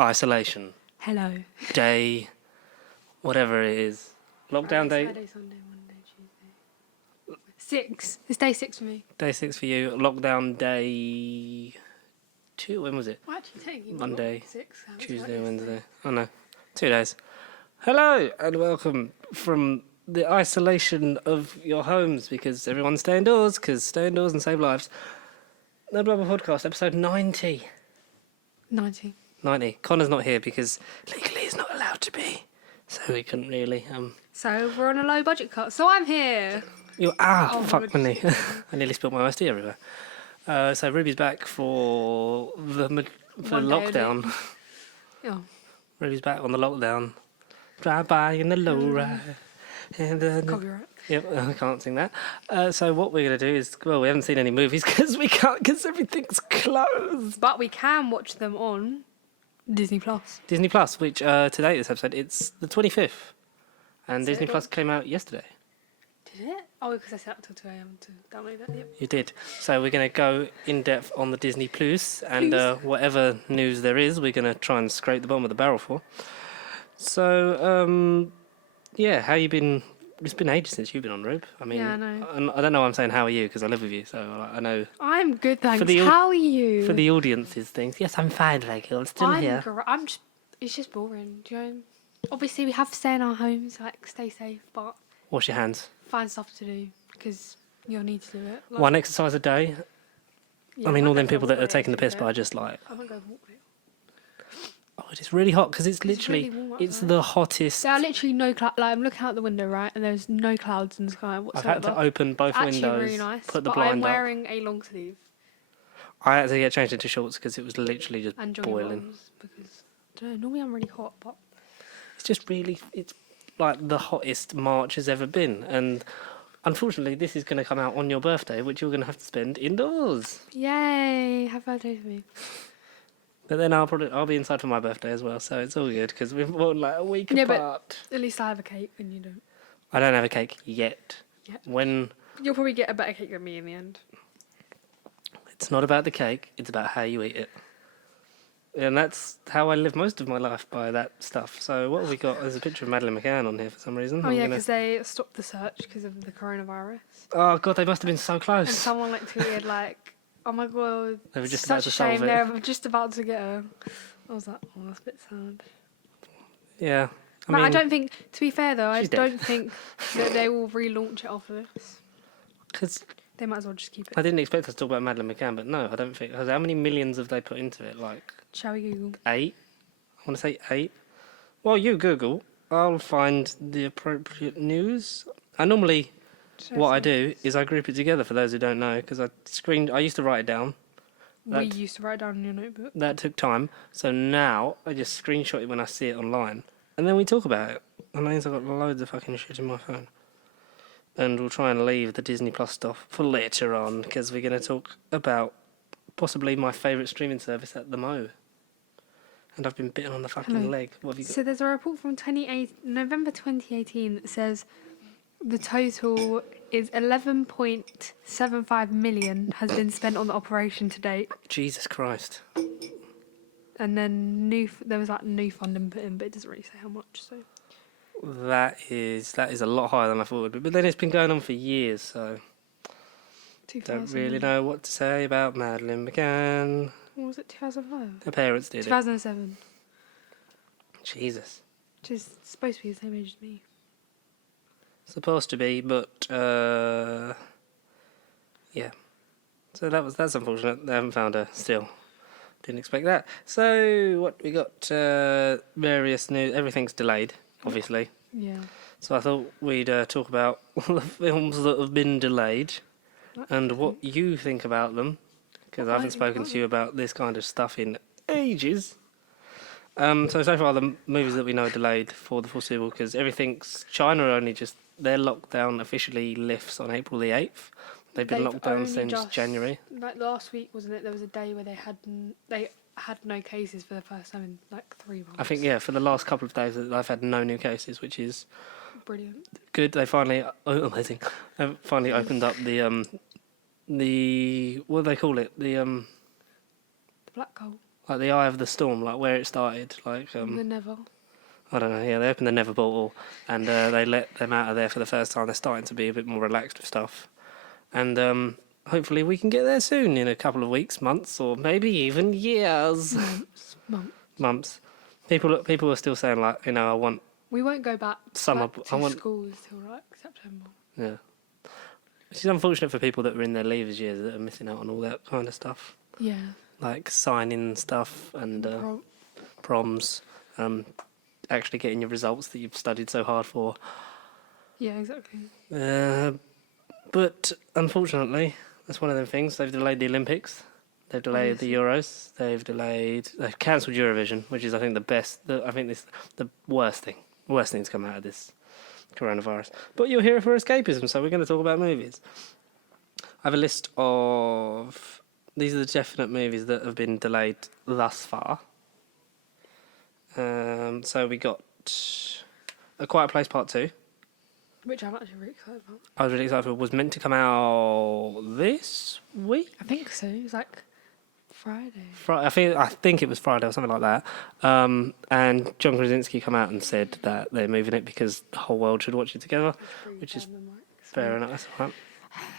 isolation Hello. day, whatever it is. Lockdown day. Saturday, Sunday, Monday, Tuesday. 6. It's day 6 for me. Day 6 for you. Lockdown day 2. When was it? Well, actually, technically, Monday, 6. Tuesday, Wednesday. Oh no, 2 days. Hello and welcome from the isolation of your homes because everyone's stay indoors because stay indoors and save lives. No Blubber Podcast, episode 90. 90. 90. Connor's not here because legally he's not allowed to be, so we couldn't really. So we're on a low budget cut. So I'm here. Fuck me. I nearly spilled my iced tea everywhere. So Ruby's back for lockdown. Yeah. Ruby's back on the lockdown. Drive by in the low ride. And Copyright. Yep, I can't sing that. So what we're going to do is, well, we haven't seen any movies because we can't, because everything's closed. But we can watch them on Disney Plus. Disney Plus, which today, this episode, it's the 25th. And Is Disney it? Plus came out yesterday. Did it? Oh, because I sat up till 2 a.m. to download that. Yep. You did. So we're going to go in depth on the Disney Plus and whatever news there is, we're going to try and scrape the bottom of the barrel for. So, yeah, how you been? It's been ages since you've been on, Rube. I mean, Yeah, I know. I don't know why I'm saying how are you because I live with you, so I know. I'm good, thanks. the au- How are you? For the audience's things, yes, I'm fine, thank you. I'm still here. I'm just. It's just boring. Do you know? Obviously, we have to stay in our homes, like stay safe, but Wash your hands. find stuff to do because you'll need to do it. Like, One exercise a day. yeah, I mean, might all go them for a people that walk are taking the later, piss to be by fair. just like, I might go walk later. oh, it's really hot because it's It's literally, really warm it's outside. the hottest. There are literally no clouds. Like I'm looking out the window, right, and there's no clouds in the sky I've whatsoever. had to open both It's actually windows, really nice. put the but I'm blind up. wearing a long sleeve I had to get changed into shorts because it was literally just and joggy boiling. bottoms because I don't know. Normally I'm really hot, but It's just really, it's like the hottest March has ever been. And unfortunately, this is going to come out on your birthday, which you're going to have to spend indoors. yay! Have a birthday for me. But then I'll be inside for my birthday as well, so it's all good because we've born like a week Yeah, but- apart. At least I have a cake and you don't. I don't have a cake yet. Yet. When You'll probably get a better cake than me in the end. it's not about the cake, it's about how you eat it. And that's how I live most of my life, by that stuff. So what have we got? There's a picture of Madeleine McCann on here for some reason. Oh I'm yeah, gonna- because they stopped the search because of the coronavirus. Oh god, they must have been so And close. someone like tweeted like, "Oh my god, They were just about such to a shame. solve it." They're just about to get her." I was like, "Oh, that's a bit sad." Yeah. I don't think. To be fair though, I she's dead. don't think that they will relaunch it after this. because They might as well just keep I it. didn't expect us to talk about Madeleine McCann, but no, I don't think. How many millions have they put into it? Like Shall we Google? 8? I want to say 8. Well, you Google. I'll find the appropriate news. I normally, what I do is I group it together for those who don't know, because I used to write it down. We That- used to write down in your notebook. That took time. So now I just screenshot it when I see it online. And then we talk about it. And that means I've got loads of fucking shit in my phone. And we'll try and leave the Disney Plus stuff for later on, because we're going to talk about possibly my favourite streaming service at the Mo. And I've been bitten on the fucking Hello. leg. What have you got? So there's a report from November 2018 that says the total is 11.75 million has been spent on the operation to date. Jesus Christ. And then there was like new funding put in, but it doesn't really say how much. So That is a lot higher than I thought it would be. But then it's been going on for years, so 2000. don't really know what to say about Madeleine McCann. What was it? 2005. Her parents did it. 2007. Jesus. Which is supposed to be the same age as me. Supposed to be, but yeah. So that's unfortunate. They haven't found her still. Didn't expect that. So what we got? Various news. Everything's delayed, obviously. Yeah. So I thought we'd talk about all the films that have been delayed and what you think about them, because I haven't spoken to you about this kind of stuff in ages. So far the movies that we know are delayed for the foreseeable, because China only just, their lockdown officially lifts on April the 8th. They've been locked down only since just- January. Like last week, wasn't it? There was a day where they had no cases for the first time in like 3 months. I think, yeah, for the last couple of days I've had no new cases, which is Brilliant. good. They finally, amazing. They've finally opened up the what do they call it? The The black hole. Like the Eye of the Storm, like where it started. Like The Never. I don't know. Yeah, they opened the Never portal and they let them out of there for the first time. They're starting to be a bit more relaxed with stuff, and hopefully we can get there soon in a couple of weeks, months, or maybe even years. Months. People are still saying like, you know, I want We won't go back summer. to I want schools till like September. yeah. Which is unfortunate for people that were in their leavers years that are missing out on all that kind of stuff, Yeah. like signing stuff and proms, actually getting your results that you've studied so hard for. Yeah, exactly. But unfortunately, that's one of them things. They've delayed the Olympics. They've delayed the Euros. They've cancelled Eurovision, which is, I think, the worst thing. Worst thing to come out of this coronavirus. But you're here for escapism, so we're going to talk about movies. I have a list of... These are the definite movies that have been delayed thus far. So we got A Quiet Place Part 2. Which I'm actually really excited about. I was really excited for. Was meant to come out this week. I think so. It was like Friday. I think it was Friday or something like that. And John Krasinski come out and said that they're moving it because the whole world should watch it together, which is fair enough. That's all right.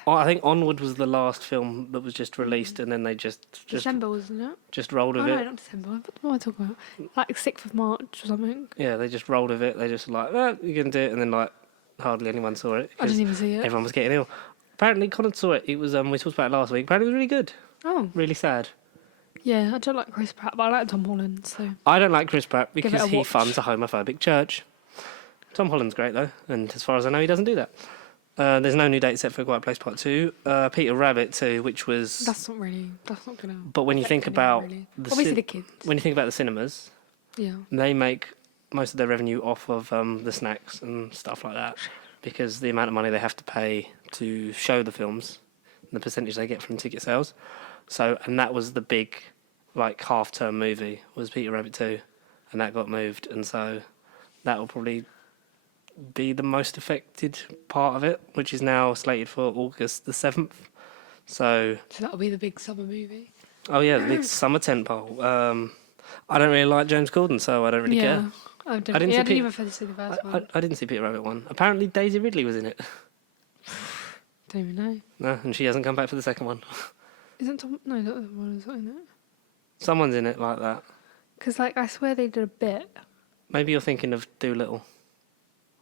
I think Onward was the last film that was just released, and then they just December, wasn't it? just rolled with Oh, it. no, not December. What am I talking about? Like 6th of March or something. Yeah, they just rolled with it. They just like, you can do it, and then like hardly anyone saw it. I didn't even see it. Everyone was getting ill. Apparently, Connor saw it. It was we talked about it last week. Apparently, it was really good. Oh. Really sad. Yeah, I don't like Chris Pratt, but I like Tom Holland, so... I don't like Chris Pratt Give it because a he watch. funds a homophobic church. Tom Holland's great though, and as far as I know, he doesn't do that. There's no new date set for A Quiet Place Part 2. Peter Rabbit 2, which was... That's not gonna... But when you think about... Really. Obviously the kids. When you think about the cinemas, Yeah. they make most of their revenue off of the snacks and stuff like that, because the amount of money they have to pay to show the films, and the percentage they get from ticket sales. So, and that was the big, like, half-term movie, was Peter Rabbit 2, and that got moved, and so that will probably be the most affected part of it, which is now slated for August the 7th. So that'll be the big summer movie. oh yeah, the big summer tentpole. I don't really like James Corden, so I don't really care. I didn't didn't see even see the first one. I didn't see Peter Rabbit 1. Apparently Daisy Ridley was in it. Don't even know. No, and she hasn't come back for the second one. Isn't Tom... No, the other one is not in it. Someone's in it like that. Because, like, I swear they did a bit. Maybe you're thinking of Doolittle.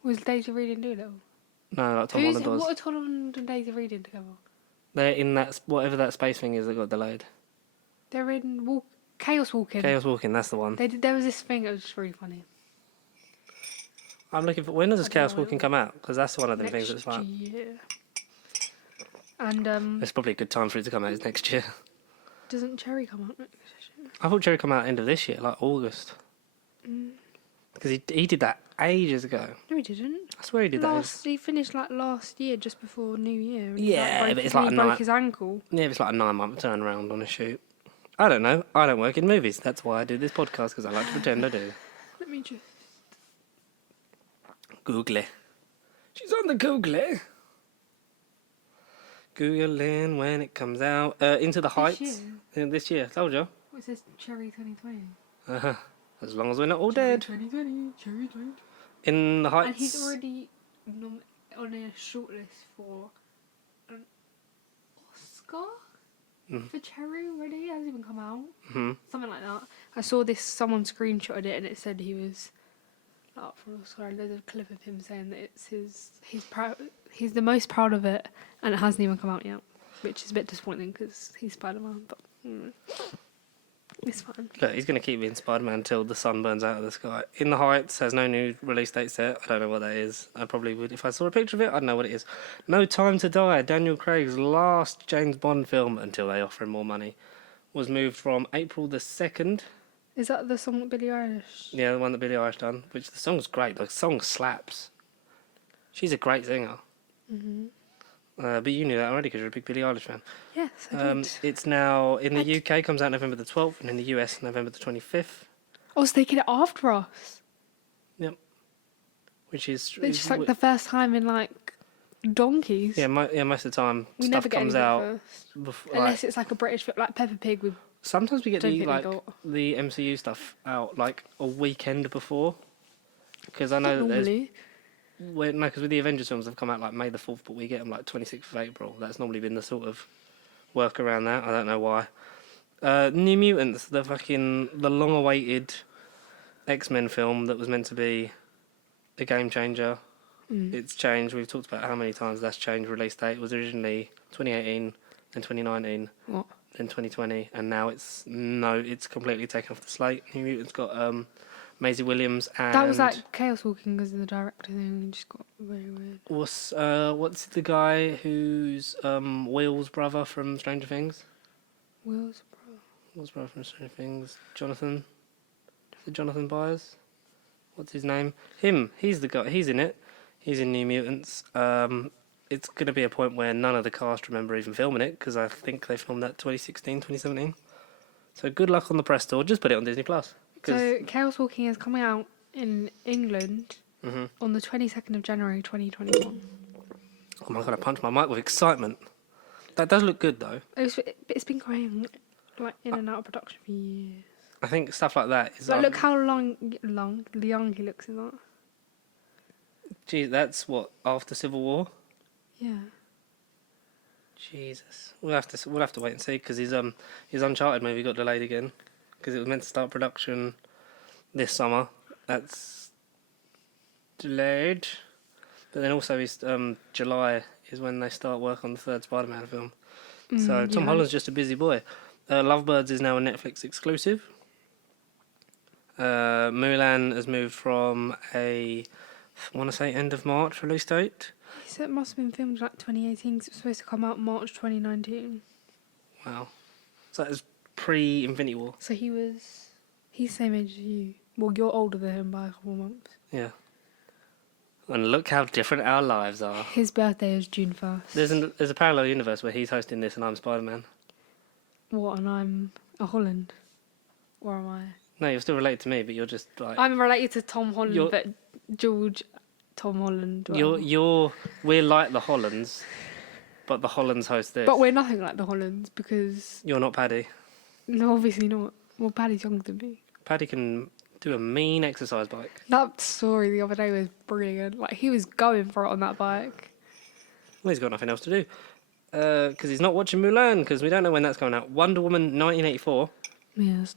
Was Daisy reading Doolittle? No, like Tom Holland was. What are Tom Holland and Daisy reading together? They're in that, whatever that space thing is that got delayed. They're in Chaos Walking. Chaos Walking, that's the one. There was this thing that was just really funny. I'm looking for, when does I Chaos don't know. Walking come out? Because that's one of them things Next that's like, year. And, it's probably a good time for it to come out next year. doesn't Cherry come out next year? I thought Cherry come out end of this year, like August. Because he did that ages ago. No, he didn't. I swear he did that. He finished, like, last year, just before New Year. and Yeah, but it's like he a broke night- his ankle. Yeah, it's like a 9-month turnaround on a shoot. I don't know. I don't work in movies. That's why I do this podcast, because I like to pretend I do. Let me just... Googly. She's on the Googly. Googling when it comes out. Into the Heights. This year. Told you. What says Cherry 2020? As long as we're not all dead. 2020, Cherry 2020. In the Heights. And he's already on a shortlist for an Oscar for Cherry already. It hasn't even come out. Something like that. I saw someone screenshotted it and it said he was up for an Oscar. And there's a clip of him saying that it's he's the most proud of it and it hasn't even come out yet. Which is a bit disappointing because he's Spider-Man, but it's fine. Look, he's going to keep being Spider-Man until the sun burns out of the sky. In the Heights has no new release date set. I don't know what that is. I probably would. If I saw a picture of it, I'd know what it is. No Time to Die, Daniel Craig's last James Bond film, until they offer him more money, was moved from April the 2nd. Is that the song that Billie Eilish? Yeah, the one that Billie Eilish done, which the song's great. The song slaps. She's a great singer. But you knew that already because you're a big Billie Eilish fan. Yes, I did. It's now in the UK, comes out November the 12th, and in the US, November the 25th. I was taking it after us. Yep. Which is... It's just like the first time in like donkeys. Yeah, most of the time we stuff never get comes anything out first. before, Unless it's like a British film, like Peppa Pig with Sometimes we get Don't the think they like got- the MCU stuff out like a weekend before, because I know Not that there's normally. because with the Avengers films they've come out like May the 4th, but we get them like 26th of April. That's normally been the sort of work around that. I don't know why. New Mutants, the long-awaited X-Men film that was meant to be a game changer. It's changed. We've talked about how many times that's changed. Release date was originally 2018, then 2019, What? then 2020, and now it's completely taken off the slate. New Mutants got Maisie Williams and That was like Chaos Walking because of the director thing. It just got very weird. what's the guy who's Will's brother from Stranger Things? Will's Will's brother from Stranger Things, Jonathan. Is it Jonathan Byers? What's his name? Him. He's the guy. He's in it. He's in New Mutants. It's going to be a point where none of the cast remember even filming it because I think they filmed that 2016, 2017. So good luck on the press tour. Just put it on Disney Plus. So Chaos Walking is coming out in England Mhm. on the 22nd of January 2021. Oh my god! I punched my mic with excitement. That does look good though. It's been going like in and out of production for years. I think stuff like that is. Like, look how young he looks in that. Gee, that's what after Civil War. Yeah. Jesus, we'll have to wait and see because his Uncharted movie got delayed again because it was meant to start production this summer. That's delayed, but then also his July is when they start work on the third Spider-Man film. So Tom yeah. Holland's just a busy boy. Lovebirds is now a Netflix exclusive. Mulan has moved from I want to say end of March release date. So it must have been filmed like 2018 because it was supposed to come out March 2019. Wow, so that is pre-Infinity War. So he's the same age as you. Well, you're older than him by a couple of months. Yeah. And look how different our lives are. His birthday is June 1st. There's a parallel universe where he's hosting this and I'm Spider-Man. What, and I'm a Holland? Or am I? No, you're still related to me, but you're just like I'm related to Tom Holland, You're- but George Tom Holland. whatever. we're like the Hollands, but the Hollands host this. But we're nothing like the Hollands because... You're not Paddy. No, obviously not. Well, Paddy's younger than me. Paddy can do a mean exercise bike. That story the other day was brilliant. Like, he was going for it on that bike. Well, he's got nothing else to do. Because he's not watching Mulan, because we don't know when that's coming out. Wonder Woman 1984 Yeah, it's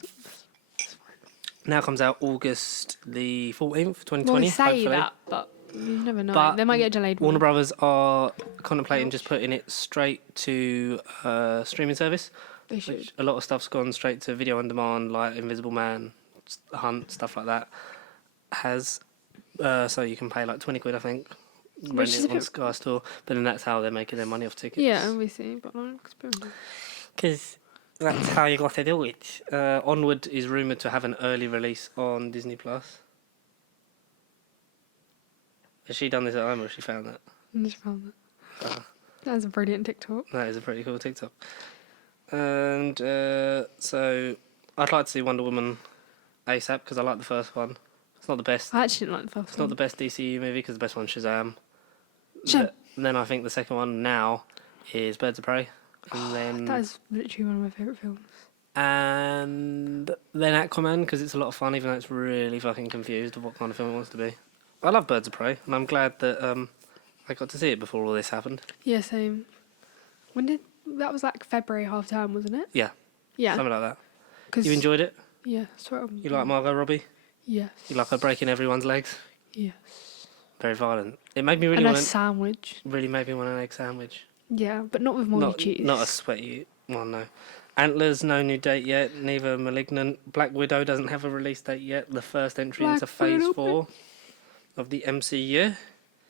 now comes out August the 14th, 2020. well, they say hopefully. that, but you never know. But They might get delayed. Warner more. Brothers are contemplating just putting it straight to streaming service. They should. Which a lot of stuff's gone straight to video on demand, like Invisible Man, Hunt, stuff like that. So you can pay like 20 quid, I think, rent is it a on bit- Sky Store. But then that's how they're making their money off tickets. Yeah, obviously, but like, experimental. Because that's how you got to do it. Onward is rumoured to have an early release on Disney Plus. Has she done this at home or has she found that? I just found that. That's a brilliant TikTok. That is a pretty cool TikTok. And so I'd like to see Wonder Woman ASAP because I like the first one. It's not the best. I actually didn't like the first It's one. not the best DCU movie because the best one's Shazam. Shazam. Then I think the second one now is Birds of Prey. And then That is literally one of my favourite films. and then Aquaman because it's a lot of fun even though it's really fucking confused of what kind of film it wants to be. I love Birds of Prey and I'm glad that I got to see it before all this happened. Yeah, same. When did that was like February half term, wasn't it? Yeah, Yeah. something like that. 'Cause- You enjoyed it? Yeah, swear on. You like Margot Robbie? Yes. You like her breaking everyone's legs? Yes. Very violent. It made me really And a want sandwich. really made me want an egg sandwich. Yeah, but not with moldy cheese. Not a sweaty one, no. Antlers, no new date yet. Neither Malignant. Black Widow doesn't have a release date yet. The first entry Black into Phase Widow. 4 of the MCU,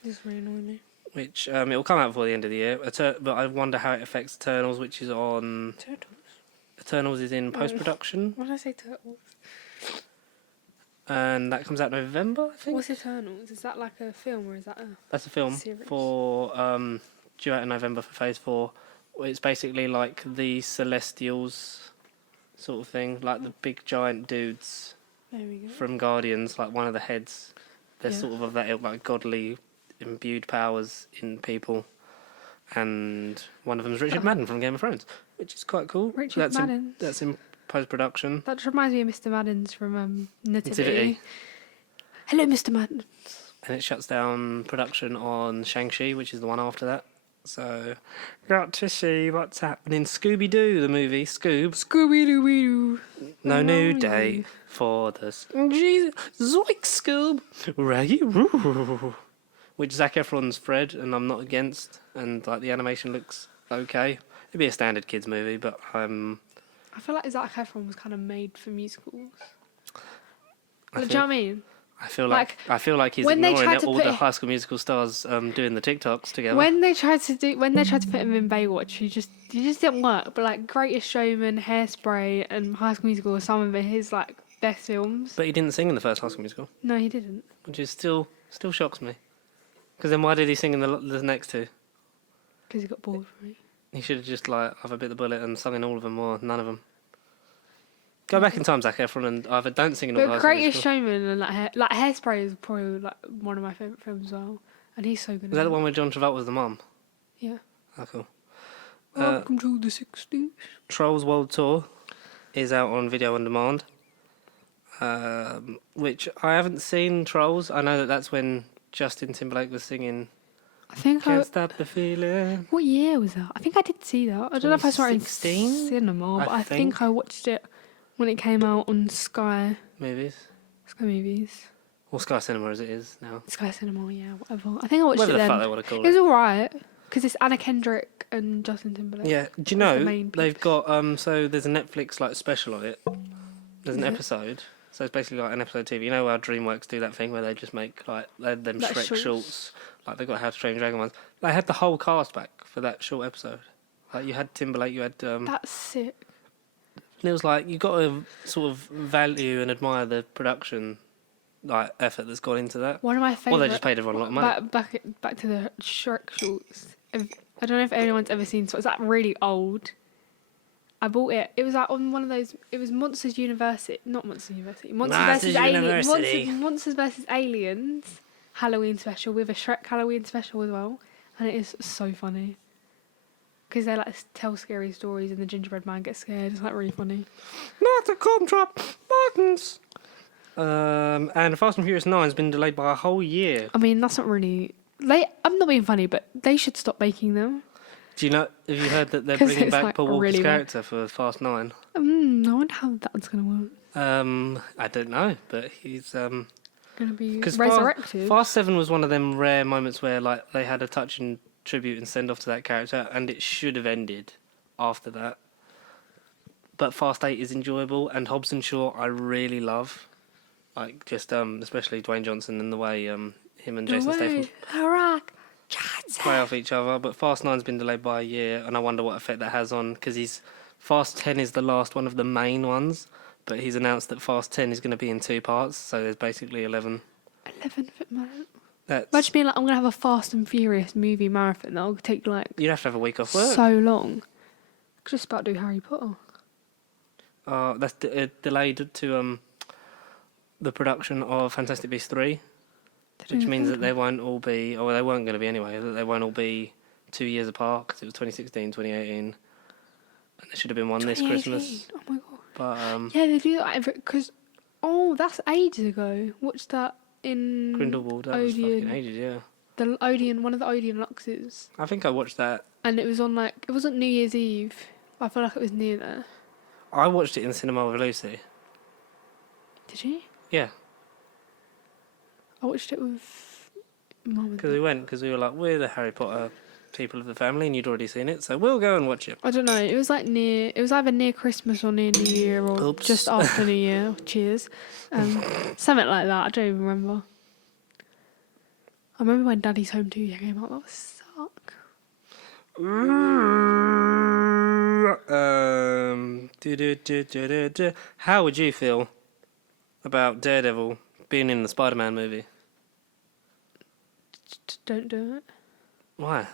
This is really annoying me. which it will come out before the end of the year. But I wonder how it affects Eternals, which is on... Turtles. Eternals is in post-production, Why did I say turtles? and that comes out November, I think. What's Eternals? Is that like a film or is that a... That's a film Series. for due out in November for Phase 4. It's basically like the Celestials sort of thing, like the big giant dudes There we go. from Guardians, like one of the heads. They're Yeah. sort of that ilk, like godly imbued powers in people. And one of them is Richard Madden from Game of Thrones, which is quite cool. Richard that's Madden. that's post-production. That just reminds me of Mr. Madden's from Nativity. Nativity. Hello, Mr. Madden. And it shuts down production on Shang-Chi, which is the one after that. So, got to see what's happening. Scooby-Doo, the movie. Scooby-Doo. No new date for this. Jesus. Zoink, Scoob. Raggy. Roo. Which Zac Efron's Fred, and I'm not against. And like the animation looks okay. It'd be a standard kids movie, but I feel like Zac Efron was kind of made for musicals. Do you know what I mean? I feel like he's when they ignoring tried to all put the it- High School Musical stars doing the TikToks together. When they tried to put him in Baywatch, he just didn't work. But like Greatest Showman, Hairspray, and High School Musical are some of his like best films. But he didn't sing in the first High School Musical, No, he didn't. which is still shocks me. Because then why did he sing in the next two? Because he got bored from it. He should have just like either bit the bullet and sung in all of them or none of them. Go back in time, Zac Efron, and either don't sing in all the But High School Greatest Musical. Showman and like Hairspray is probably like one of my favourite films as well. And he's so good. Was that the one where John Travolta was the mum? Yeah. Oh, cool. Welcome to the 60s. Trolls World Tour is out on video on demand. Which I haven't seen Trolls. I know that's when Justin Timberlake was singing I think Can't Stop the Feeling. What year was that? I think I did see that. I don't know if I saw it in 2016, cinema, but I I think think. I watched it when it came out on Sky Movies. Movies. Or Sky Cinema as it is now. Sky Cinema, yeah, whatever. I think I watched Whatever it the then. fuck they want to call It was it. alright, because it's Anna Kendrick and Justin Timberlake. Yeah, do you That's the know main they've peeps. got so there's a Netflix like special on it. There's an Is it? episode, so it's basically like an episode of TV. You know how DreamWorks do that thing where they just make like them Like Shrek shorts. shorts, like they got How to Train Your Dragon ones. They had the whole cast back for that short episode. Like you had Timberlake, you had That's sick. and it was like you got to sort of value and admire the production like effort that's gone into that. One of my Well, favourite... they just paid everyone a lot of money. Back to the Shrek shorts. I don't know if anyone's ever seen... So it's like really old. I bought it. It was like on one of those... It was Monsters University. Not Monsters University. Monsters University. Monsters vs. Aliens Halloween special with a Shrek Halloween special as well. And it is so funny. Because they like tell scary stories and the gingerbread man gets scared. It's like really funny. Not the Comtrop Martins. And Fast and Furious 9 has been delayed by a whole year. I mean, that's not really... I'm not being funny, but they should stop making them. Do you know? Have you heard that they're 'Cause bringing it's, back like, Paul Walker's really bad. character for Fast 9? I wonder how that's going to work. I don't know, but he's Going to be because resurrected. Fast 7 was one of them rare moments where like they had a touching tribute and send off to that character, and it should have ended after that. But Fast 8 is enjoyable, and Hobbs and Shaw I really love, like just especially Dwayne Johnson and the way him and Jason Statham play off each other. But Fast 9's been delayed by a year, and I wonder what effect that has on, because Fast 10 is the last one of the main ones, but he's announced that Fast 10 is going to be in 2 parts, so there's basically 11. 11 man. That's, Imagine being like, I'm going to have a Fast and Furious movie marathon that'll take like you'd have to have a week off work. so long. Could just about do Harry Potter. That's delayed to the production of Fantastic Beasts 3, which means that they won't all be, or they weren't going to be anyway, that they won't all be 2 years apart, because it was 2016, 2018, and there should have been one this 2018. Christmas. Oh my god. But Yeah, they do that because that's ages ago. Watched that in Grindelwald, that was fucking Odeon. ages, yeah. The Odeon, one of the Odeon Luxes, I think I watched that. and it was on like it wasn't New Year's Eve. I feel like it was near there. I watched it in the cinema with Lucy. Did you? Yeah, I watched it with Mum. and because we were like, we're the Harry Potter people of the family, and you'd already seen it, so we'll go and watch it. I don't know. It was like it was either near Christmas or near New Year or Oops. just after New Year. Cheers. Something like that. I don't even remember. I remember when Daddy's Home 2 came out. That was suck. How would you feel about Daredevil being in the Spider-Man movie? Don't do it. Why?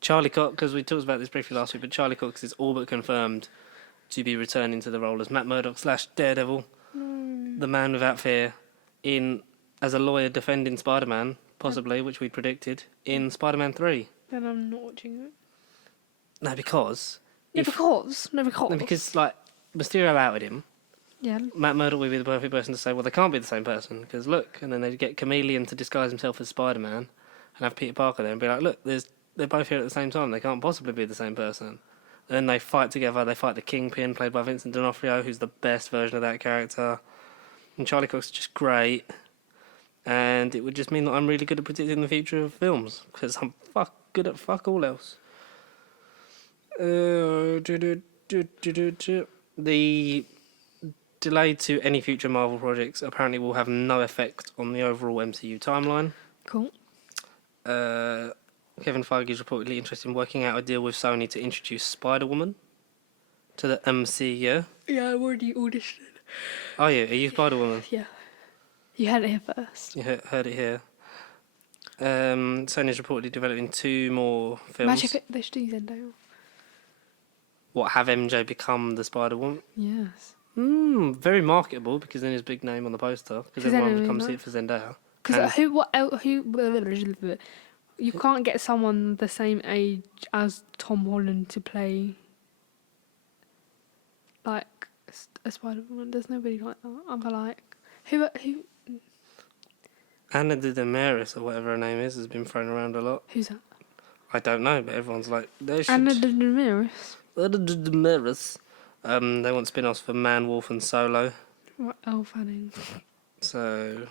Charlie Cox, because we talked about this briefly last week, but Charlie Cox is all but confirmed to be returning to the role as Matt Murdock / Daredevil, the man without fear, as a lawyer defending Spider-Man, possibly, which we predicted, in Spider-Man 3. Then I'm not watching it. No, because... No, because. No, because, like, Mysterio outed him, Yeah. Matt Murdock would be the perfect person to say, well, they can't be the same person, because look, and then they'd get Chameleon to disguise himself as Spider-Man and have Peter Parker there and be like, look, they're both here at the same time, they can't possibly be the same person. And then they fight together, they fight the Kingpin, played by Vincent D'Onofrio, who's the best version of that character. And Charlie Cox is just great. And it would just mean that I'm really good at predicting the future of films, because I'm good at fuck all else. The delay to any future Marvel projects apparently will have no effect on the overall MCU timeline. Cool. Kevin Feige is reportedly interested in working out a deal with Sony to introduce Spider-Woman to the MCU. Yeah, I already auditioned. Oh yeah, are you Spider-Woman? Yeah. You had it here first. You heard it here. Sony's reportedly developing 2 more films. Imagine if they should do Zendaya. What, have MJ become the Spider-Woman? Yes. Very marketable, because then his big name on the poster, because everyone would come see it for Zendaya. Because who? You can't get someone the same age as Tom Holland to play like a Spider-Man. There's nobody like that. I'm like, who? Anna de Damaris, or whatever her name is, has been thrown around a lot. Who's that? I don't know, but everyone's like, they should... Anna de Damaris. Anna de Damaris. They want spin-offs for Man, Wolf and Solo. What? Elle Fanning. So...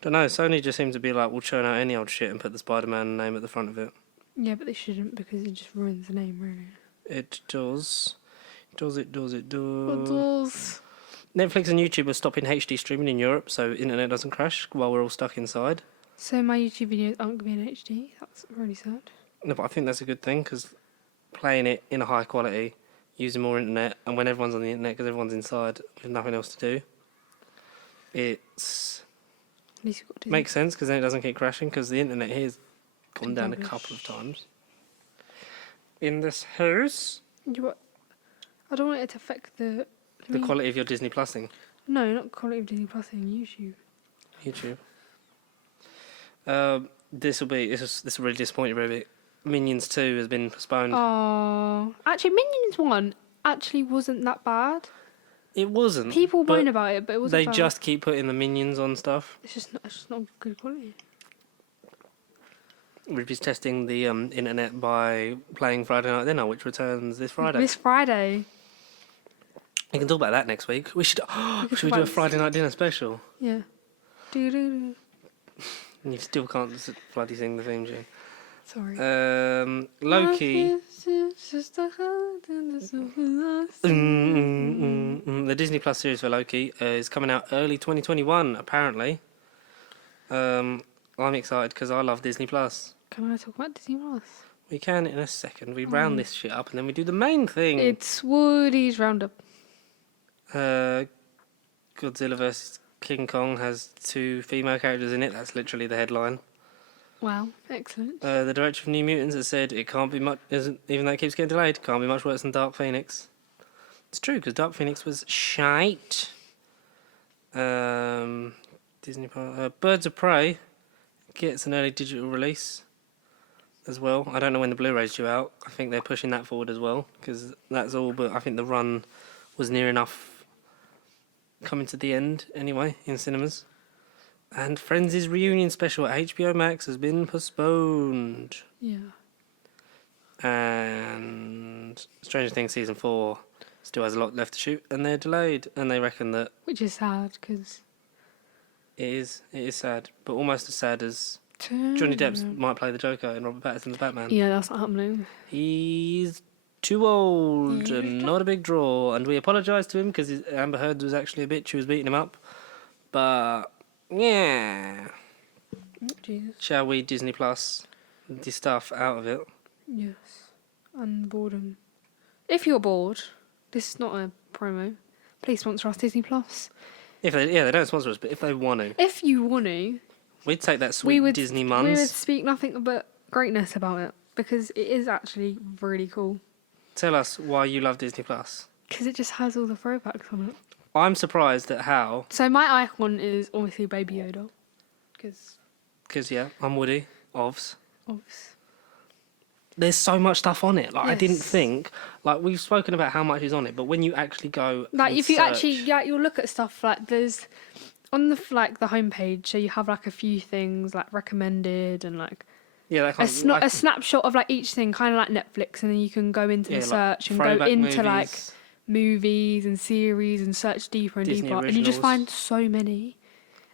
don't know, Sony just seems to be like, we'll churn out any old shit and put the Spider-Man name at the front of it. Yeah, but they shouldn't, because it just ruins the name, really. It does. It does. It does. Netflix and YouTube are stopping HD streaming in Europe, so internet doesn't crash while we're all stuck inside. So my YouTube videos aren't going to be in HD? That's really sad. No, but I think that's a good thing, because playing it in a high quality, using more internet, and when everyone's on the internet because everyone's inside with nothing else to do, it's... At least you've got to makes sense, because then it doesn't keep crashing, because the internet here's gone down a Rubbish. couple of times. In this house... I don't want it to affect the quality of your Disney Plus thing. No, not quality of Disney Plus thing. YouTube. This will really disappoint you, Ruby. Minions 2 has been postponed. Oh, actually, Minions 1 actually wasn't that bad. It wasn't. People but moan about it, but it wasn't. They bad. just keep putting the Minions on stuff. It's just not good quality. Ruby's testing the internet by playing Friday Night Dinner, which returns this Friday. This Friday. We can talk about that next week. Should we do a Friday Night Dinner special? Yeah. Do. And you still can't bloody sing the theme tune. Sorry. Loki. The Disney Plus series for Loki is coming out early 2021, apparently. I'm excited because I love Disney Plus. Can I talk about Disney Plus? We can in a second. We round this shit up and then we do the main thing. It's Woody's Roundup. Godzilla vs. King Kong has 2 female characters in it. That's literally the headline. Wow, excellent. The director of New Mutants has said it can't be much, even though it keeps getting delayed, can't be much worse than Dark Phoenix. It's true, because Dark Phoenix was shite. Disney Birds of Prey gets an early digital release as well. I don't know when the Blu-ray's due out. I think they're pushing that forward as well, because that's all, but I think the run was near enough coming to the end anyway in cinemas. And Friends' reunion special at HBO Max has been postponed. Yeah. And Stranger Things season 4 still has a lot left to shoot, and they're delayed. And they reckon that Which is sad, because... it is sad, but almost as sad as Johnny Depp might play the Joker in Robert Pattinson's Batman. Yeah, that's not happening. He's too old and not a big draw, and we apologise to him because Amber Heard was actually a bitch who was beating him up. But yeah, Jesus. shall we Disney Plus the stuff out of it? Yes. And boredom. If you're bored, this is not a promo. Please sponsor us, Disney Plus. If they don't sponsor us, but if they want to, If you want to, we'd take that sweet Disney mums. we would speak nothing but greatness about it, because it is actually really cool. Tell us why you love Disney Plus. Because it just has all the throwbacks on it. I'm surprised at how. So my icon is obviously Baby Yoda. Because Because, yeah, I'm Woody. Ovs. there's so much stuff on it. Like I didn't Yes. think, like we've spoken about how much is on it, but when you actually go, Like and if you actually, search- yeah, you'll look at stuff like there's on the like the homepage, so you have like a few things like recommended and like yeah, that kind of a snapshot of like each thing, kind of like Netflix, and then you can go into yeah, the like search and go throwback into like movies. movies and series and search deeper and Disney deeper, and you just originals. find so many,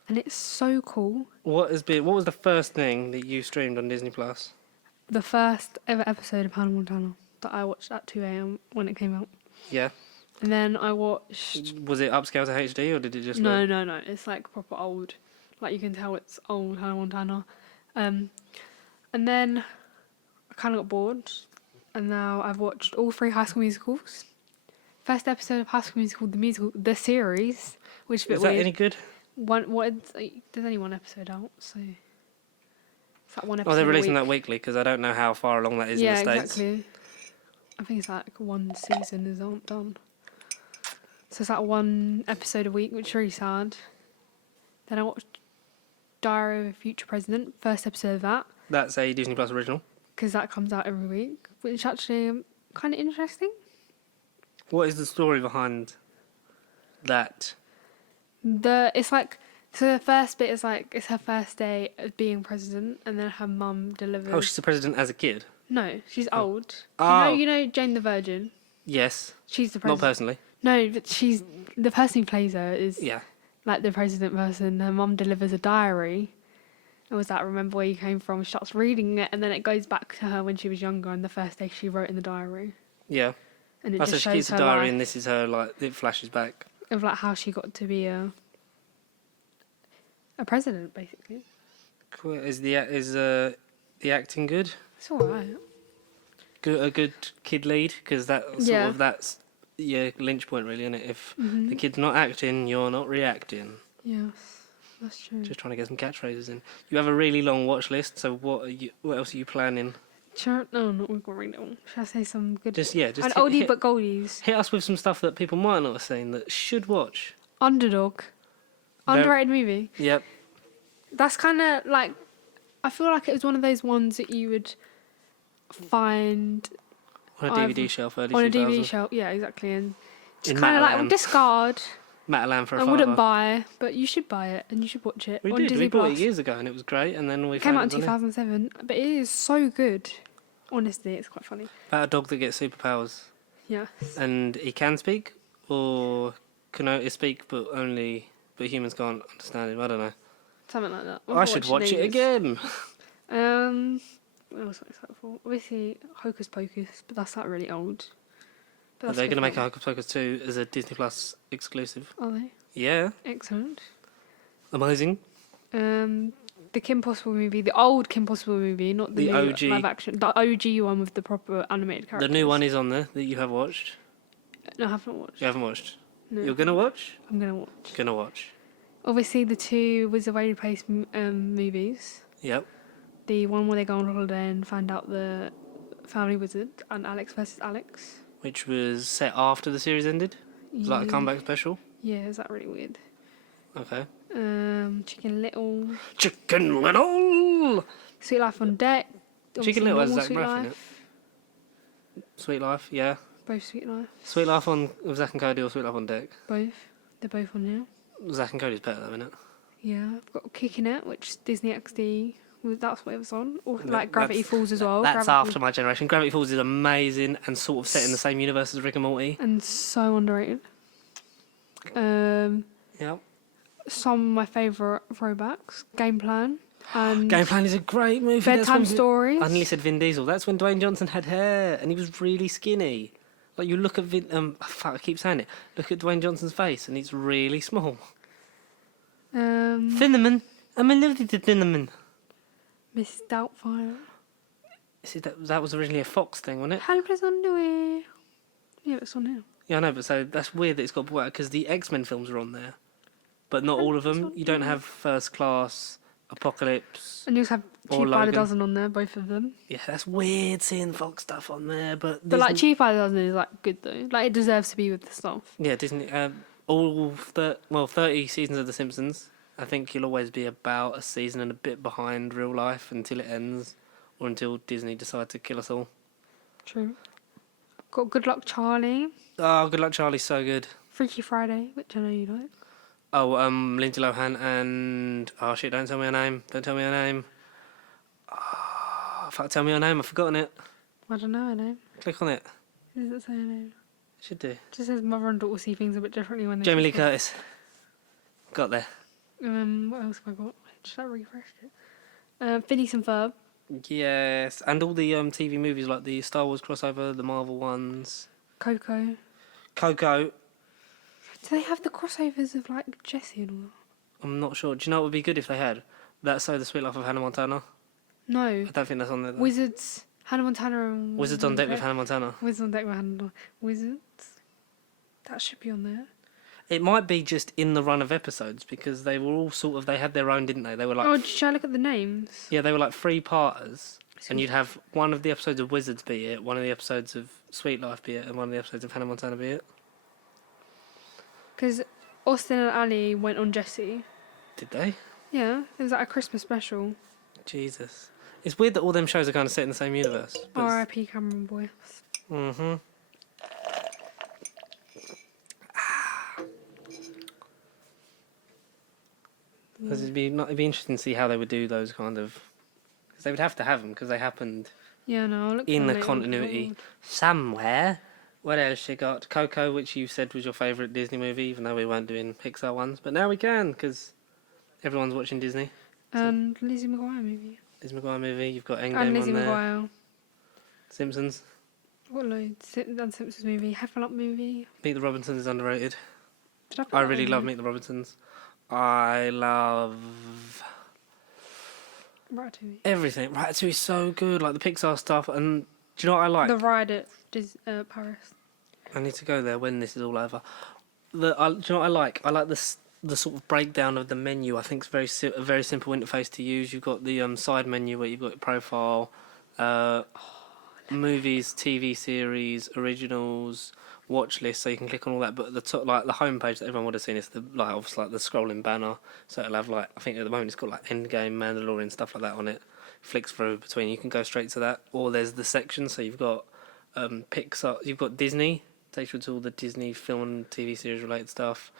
and it's so cool. What was the first thing that you streamed on Disney Plus? The first ever episode of Hannah Montana that I watched at 2 a.m. when it came out, Yeah, and then I watched. was it upscale to HD or did it just? No, no, no. It's like proper old. Like you can tell it's old Hannah Montana. And then I kind of got bored, and now I've watched all 3 High School Musicals. First episode of High School Musical, the musical, the series, which is a bit Is that weird. any good? There's only one episode out, so it's like one episode. Oh, they're a releasing week. that weekly because I don't know how far along that is Yeah, in the States. exactly. I think it's like one season is done. So it's like one episode a week, which is really sad. Then I watched Diary of a Future President, first episode of that, That's a Disney Plus original. because that comes out every week, which is actually kind of interesting. What is the story behind that? It's like, so the first bit is like, it's her first day of being president, and then her mum delivers. Oh, she's the president as a kid. No, she's old. Oh. You know Jane the Virgin? Yes, She's the not president. personally. No, but she's, the person who plays her is Yeah. like the president person. Her mum delivers a diary. And was that, remember where you came from? She starts reading it, and then it goes back to her when she was younger and the first day she wrote in the diary. Yeah. And it Oh, so just she shows keeps a her diary life and this is her, like, it flashes back. of like how she got to be a president, basically. Cool. Is the acting good? It's alright. A good kid lead? Because that's Yeah. that's Lynch point really, isn't it? If Mm-hmm. the kid's not acting, you're not reacting. Yes, that's true. Just trying to get some catchphrases in. You have a really long watch list, so what else are you planning? Sure, no, not we've got to read it all. Should I say some good? Just and oldie hit, but goldies. hit us with some stuff that people might not have seen that should watch. Underdog. Very- Underrated movie. Yep. That's kind of like, I feel like it was one of those ones that you would find On a DVD shelf early on a 2000s. DVD shelf. Yeah, exactly. And In just kind of like Matalan. discard. Matalan for a I father. wouldn't buy, but you should buy it and you should watch it We on did. Disney We bought Plus. it years ago and it was great. And then we It came out in found it was on 2007, but it is so good. Honestly, it's quite funny. about a dog that gets superpowers, Yes. and he can speak or can only speak, but humans can't understand him. I don't know. Something like that. I should watch it again. What else was that for? Obviously, Hocus Pocus, but that's not really old. But Are that's they good going to make a fun. Hocus Pocus 2 as a Disney Plus exclusive? Are they? Yeah. Excellent. Amazing. The Kim Possible movie, the old Kim Possible movie, not the The new OG. live action, the OG one with the proper animated The characters. new one is on there that you have watched. No, I haven't watched. You haven't watched. No, You're going to watch? I'm gonna watch. Gonna watch. Obviously, the 2 Wizard of Waverly Place movies. Yep. The one where they go on holiday and find out the family wizard and Alex versus Alex. Which was set after the series ended. It was like a comeback special. Yeah, is that really weird? Okay. Chicken Little, Chicken Little! Sweet Life on Deck. Chicken obviously Little has normal Zach Sweet Braff in Life. Sweet Life, yeah. Both Sweet Life. Sweet Life on with Zack and Cody or Sweet Life on Deck? Both. They're both on here. Zack and Cody's better though, isn't it? Yeah, I've got Kicking It, which is Disney XD. That's what it was on. Or Yeah, like Gravity that's- Falls as well. That's Gravity after my generation. Gravity Falls is amazing and sort of set in the same universe as Rick and Morty. and so underrated. Yep. Some of my favourite throwbacks. Game Plan and Game Plan is a great movie. That's Bedtime when- Stories. I nearly said Vin Diesel. That's when Dwayne Johnson had hair and he was really skinny. Like you look at fuck, I keep saying it. Look at Dwayne Johnson's face and it's really small. Cinnamon. I'm allergic to cinnamon. Mrs. Doubtfire. See, that was originally a Fox thing, wasn't it? Helpless Underwear. Yeah, it's on here. Yeah, I know, but so that's weird that it's got brought out because the X-Men films are on there, but not all of them. You don't have First Class, Apocalypse. And you also have Or Cheap by the Logan. Dozen on there, both of them. Yeah, that's weird seeing Fox stuff on there, but But like Disney- Cheap by the Dozen is like good though. Like it deserves to be with the stuff. yeah, Disney. 30 seasons of The Simpsons. I think you'll always be about a season and a bit behind real life until it ends, or until Disney decide to kill us all. True. Got Good Luck Charlie, Oh, Good Luck Charlie's so good. Freaky Friday, which I know you like. Oh, Lindsay Lohan and oh shit! Don't tell me her name. Don't tell me her name. Oh, fuck! Tell me her name. I've forgotten it. I don't know her name. Click on it. Does it say her name? Should do. It just says mother and daughter see things a bit differently when they. Jamie Lee kiss them. Curtis. Got there. What else have I got? Just I refreshed it. Phineas and Ferb. Yes, and all the TV movies like the Star Wars crossover, the Marvel ones, Coco. Coco. Do they have the crossovers of like Jessie and all that? I'm not sure. Do you know what would be good if they had? That's So the Sweet Life of Hannah Montana. No. I don't think that's on there. Though. Wizards. Hannah Montana and... Wizards on Deck with Hannah Montana. Wizards on Deck with Hannah Montana. Wizards? That should be on there. It might be just in the run of episodes because they were all sort of... They had their own, didn't they? They were like... Oh, shall I look at the names? Yeah, they were like 3-parters. And you'd have one of the episodes of Wizards be it, one of the episodes of Sweet Life be it, and one of the episodes of Hannah Montana be it. Because Austin and Ali went on Jessie. Did they? Yeah, it was like a Christmas special. Jesus. It's weird that all them shows are kind of set in the same universe. R.I.P. Cameron Boy. Mm-hmm. It'd be interesting to see how they would do those kind of... Because they would have to have them, because they happened Yeah, no, I'll look in for the them later. continuity somewhere. What else you got? Coco, which you said was your favourite Disney movie, even though we weren't doing Pixar ones. But now we can, because everyone's watching Disney. And Lizzie McGuire movie. Lizzie McGuire movie, you've got Endgame And Lizzie on there. McGuire. Simpsons. What loads? And Simpsons movie. Heffalump movie. Meet the Robinsons is underrated. Did I put I that really on love there? Meet the Robinsons. I love Ratatouille. everything. Ratatouille is so good, like the Pixar stuff. And do you know what I like? The ride at Paris. I need to go there when this is all over. Do you know what I like? I like the sort of breakdown of the menu. I think it's a very simple interface to use. You've got the side menu where you've got your profile, movies, TV series, originals, watch list. So you can click on all that. But at the top, like the homepage that everyone would have seen is obviously like the scrolling banner. So it'll have like I think at the moment it's got like Endgame, Mandalorian, stuff like that on it. Flicks through between. You can go straight to that, or there's the section. So you've got Pixar. You've got Disney. Takes you to all the Disney film and TV series related stuff.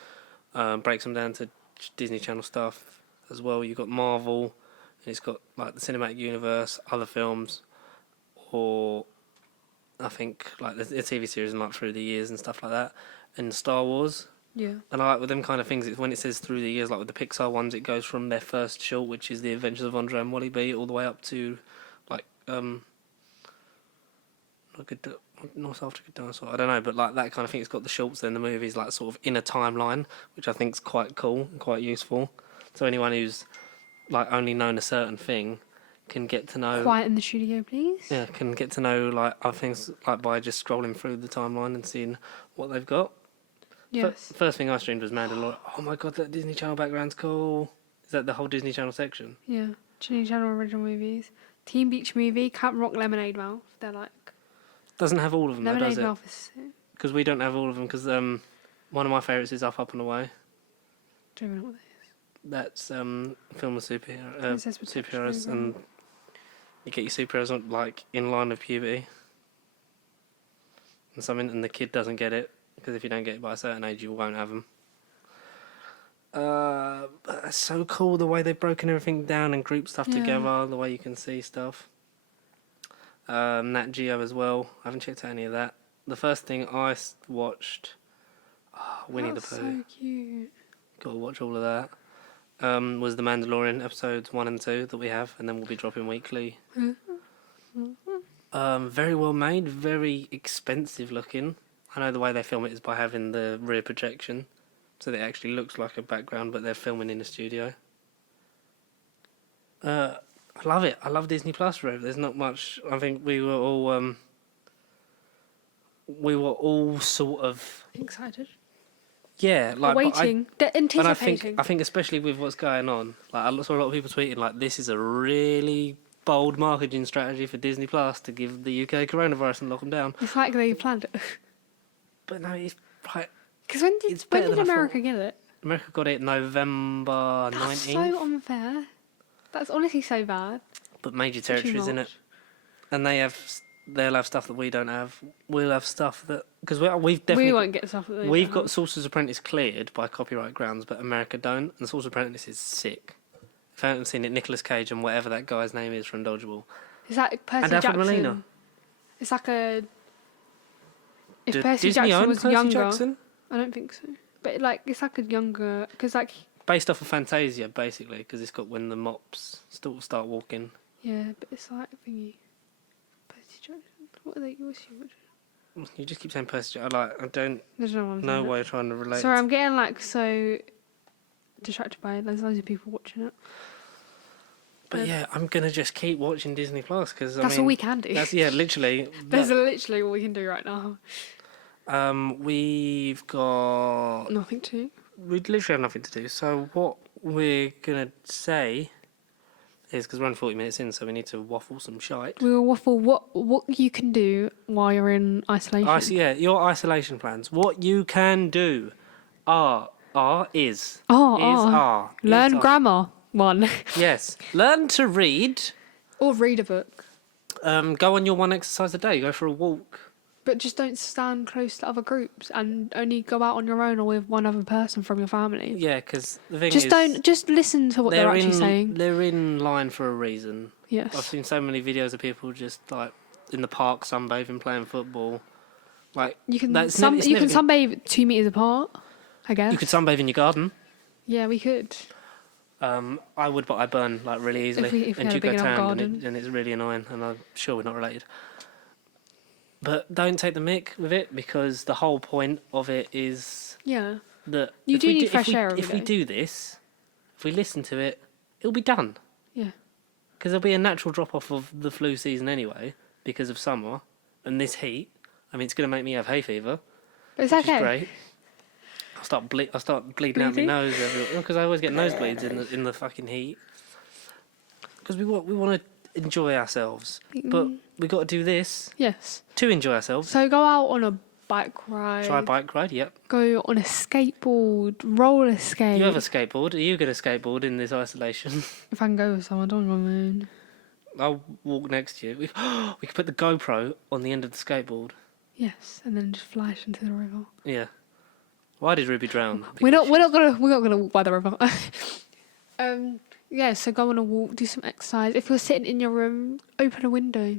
Breaks them down to Disney Channel stuff as well. You've got Marvel, and it's got like the cinematic universe, other films, or I think like the TV series and like through the years and stuff like that, and Star Wars. Yeah. And I like with them kind of things, it's when it says through the years, like with the Pixar ones, it goes from their first short, which is The Adventures of Andre and Wally B, all the way up to like North Africa Dinosaur. I don't know, but like that kind of thing. It's got the shorts, then the movies, like sort of in a timeline, which I think's quite cool and quite useful. So anyone who's like only known a certain thing can get to know. Quiet in the studio, please. Yeah, can get to know like other things like by just scrolling through the timeline and seeing what they've got. Yes. First thing I streamed was Mandalorian. Oh my god, that Disney Channel background's cool. Is that the whole Disney Channel section? Yeah. Disney Channel original movies. Teen Beach Movie. Camp Rock Lemonade Mouth. They're like... Doesn't have all of them, though, Lemonade does it? Mouth is sick. Because we don't have all of them. Because one of my favourites is Up and Away. Don't even know what that is. That's film of Princess Protection superheroes, Program. and you get your superheroes on, like in line with puberty, and the kid doesn't get it because if you don't get it by a certain age, you won't have them. But it's so cool the way they've broken everything down and grouped stuff Yeah. together. The way you can see stuff. Nat Geo as well. I haven't checked out any of that. The first thing I watched, Winnie the That's Pooh. so cute. Got to watch all of that. Was the Mandalorian episodes 1 and 2 that we have, and then we'll be dropping weekly. Very well made, very expensive looking. I know the way they film it is by having the rear projection, so that it actually looks like a background, but they're filming in a studio. I love it. I love Disney Plus. Really. There's not much. I think we were all sort of Excited. like but Waiting. And I Anticipating. think especially with what's going on, like I saw a lot of people tweeting like this is a really bold marketing strategy for Disney Plus to give the UK coronavirus and lock them down. It's like they planned it. But no, it's right. Because when It's did better than I America thought. get it? America got it November That's 19th, so unfair. That's honestly so bad. but major territories in it. much. and they'll have stuff that we don't have. We'll have stuff that because we've definitely We won't get stuff that they we've don't got have. Sorcerer's Apprentice cleared by copyright grounds, but America don't. And Sorcerer's Apprentice is sick. If I haven't seen it, Nicolas Cage and whatever that guy's name is from Dodgeball. Is that Percy And Alfred Jackson? Molina. It's like a. If Did Percy Disney Jackson own was Percy younger, Jackson? I don't think so. But like, it's like a younger, because like, Based off of Fantasia, basically, because it's got when the mops still start walking. yeah, but it's like thingy. Percy Jackson. What are they? What's your? You just keep saying Percy Jackson. I don't There's no one. know why you're trying to relate. Sorry, I'm getting like so distracted by it. There's loads of people watching it. But yeah, I'm gonna just keep watching Disney Plus because That's all we can do. That's literally. There's literally all we can do right now. We've got. Nothing to. We literally have nothing to do. So what we're gonna say is because we're on 40 minutes in, so we need to waffle some shite. We will waffle what you can do while you're in isolation. Your isolation plans. What you can do is Learn grammar. One. Yes. Learn to read. Or read a book. Go on your one exercise a day. Go for a walk. But just don't stand close to other groups and only go out on your own or with one other person from your family. Yeah, because the thing Just is... just listen to what they're actually saying. They're in line for a reason. Yes. I've seen so many videos of people just like in the park sunbathing, playing football. Like You can that's sunbathe 2 meters apart, I guess. You could sunbathe in your garden. Yeah, we could. I would, but I burn like really easily. If we and had a you big go enough tan, garden. and it's really annoying. And I'm sure we're not related. But don't take the mick with it because the whole point of it is Yeah. that You if do we need if fresh we- air every If we day. do this, if we listen to it, it'll be done. Yeah. Because there'll be a natural drop off of the flu season anyway because of summer and this heat. I mean, it's going to make me have hay fever, But it's which okay. is great. I'll start bleeding out my Bleeding? nose because I always get nosebleeds in the fucking heat. Because we want to enjoy ourselves, but we got to do this Yes. to enjoy ourselves. So go out on a bike ride. Try a bike ride. Yep. Go on a skateboard, roller skate. You have a skateboard. Are you going to skateboard in this isolation? If I can go with someone, don't go on my own. I'll walk next to you. We could put the GoPro on the end of the skateboard. Yes, and then just flash into the river. Yeah. Why did Ruby drown? We're not gonna walk by the river. Yeah, so go on a walk, do some exercise. If you're sitting in your room, open a window.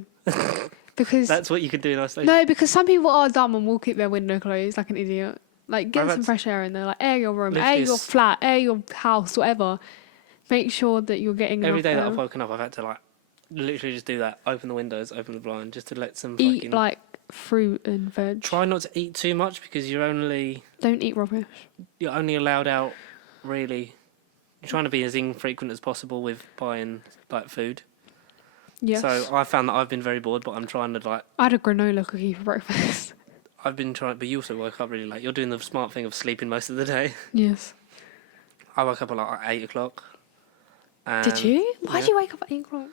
Because That's what you could do in isolation. no, because some people are dumb and will keep their window closed like an idiot. Like get I've some had fresh air in there. Like air your room, Literally air your s- flat, air your house, whatever. Make sure that you're getting Every enough day that air. I've woken up, I've had to like literally just do that. Open the windows, open the blind, just to let some Eat fucking. like fruit and veg. Try not to eat too much because you're only Rubbish. allowed out really. You're trying to be as infrequent as possible with buying like food. Yes. So I found that I've been very bored, but I'm trying to like. I had a granola cookie for breakfast. I've been trying, but you also woke up really late. You're doing the smart thing of sleeping most of the day. Yes. I woke up at like 8 o'clock. Did you? Why did you wake up at 8 o'clock?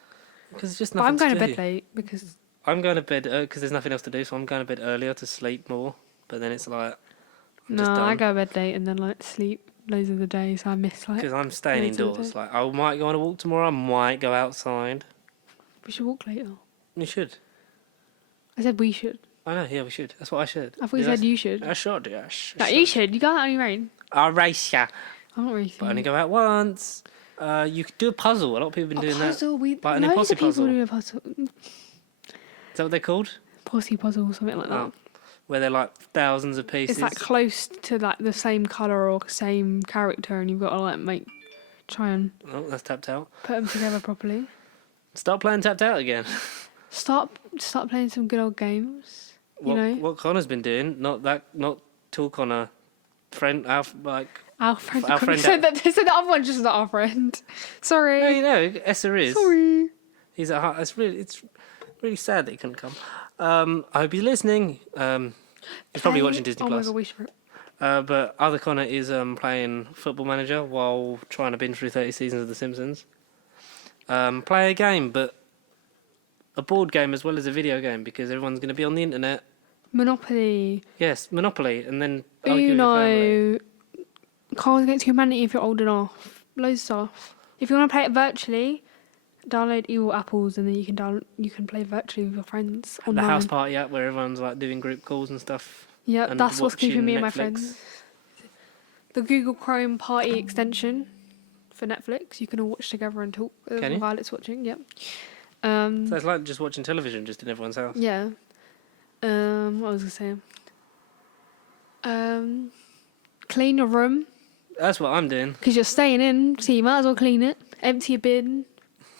Because it's just But nothing I'm going to do. bed late because I'm going to bed because there's nothing else to do, so I'm going to bed earlier to sleep more. But then it's like I'm no, just I done go to bed late and then like sleep loads of the day, so I miss like. because I'm staying loads of the indoors. day. Like I might go on a walk tomorrow. I might go outside. We should walk later. You should. I said we should. I know. Yeah, we should. That's what I should. I thought you said you should. I should. Yes. No, you should. You go out on your own. I'll race ya. I'm not racing. But only go out once. You could do a puzzle. A lot of people have been doing that. puzzle. We Like an loads impossible of people puzzle. do a puzzle. Is that what they're called? Posse puzzle, something like that. Oh, where they're like thousands of pieces. It's like close to like the same color or same character, and you've got to like try and Oh, that's tapped out. put them together properly. Start playing tapped out again. Start playing some good old games. What, know? what Connor's been doing? Not Tool Connor. Friend, our Friend. Our friend said that the other one just not our friend. Sorry. No, you know, Essa is. Sorry. He's at heart. It's really sad that he couldn't come. I hope he's listening. He's probably watching Disney Oh my Plus. god, we should. But other Connor is playing Football Manager while trying to binge through 30 seasons of The Simpsons. Play a game, but a board game as well as a video game because everyone's going to be on the internet. Monopoly. Yes, Monopoly, and then argue with your family. Uno. Cards Against Humanity if you're old enough. Loads of stuff. If you want to play it virtually Download Evil Apples, and then you can play virtually with your friends The online. house party app where everyone's like doing group calls and stuff. Yeah, and that's what's keeping watching me and my Netflix. friends. The Google Chrome Party extension for Netflix. You can all watch together and talk Can you? while it's watching. Yep. So it's like just watching television just in everyone's house. Yeah. What was I saying? Clean your room That's what I'm doing. because you're staying in, so you might as well clean it. Empty your bin.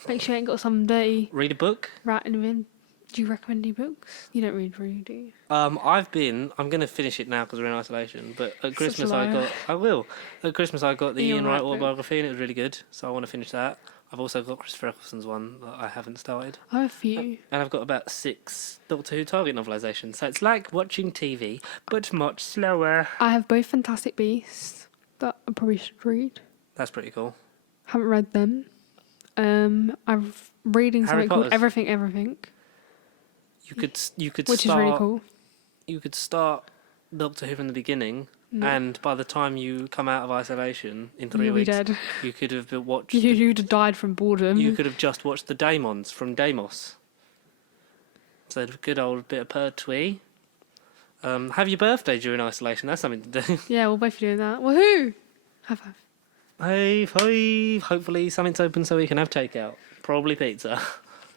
Make sure you ain't got some dirty Read a book. rat in the bin. Do you recommend any books? You don't read, really, do you? I'm going to finish it now because we're in isolation. But at Christmas liar. I will. At Christmas I got the Ian Ian Wright Wright book. autobiography and it was really good. So I want to finish that. I've also got Christopher Eccleston's one that I haven't started. I have a few. And I've got about 6 Doctor Who Target novelisations. So it's like watching TV, but much slower. I have both Fantastic Beasts that I probably should read. That's pretty cool. Haven't read them. I'm reading Harry something called Potter's. Everything, You could which start, is really cool. You could start Doctor Who from the beginning, and by the time you come out of isolation in 3 You'll be weeks, dead. you could have watched. You'd have died from boredom. You could have just watched the Daemons from Deimos. So a good old bit of pertwee. Have your birthday during isolation. That's something to do. Yeah, we'll both be doing that. Woohoo! High five. Hey, five. Hopefully something's open so we can have takeout. Probably pizza.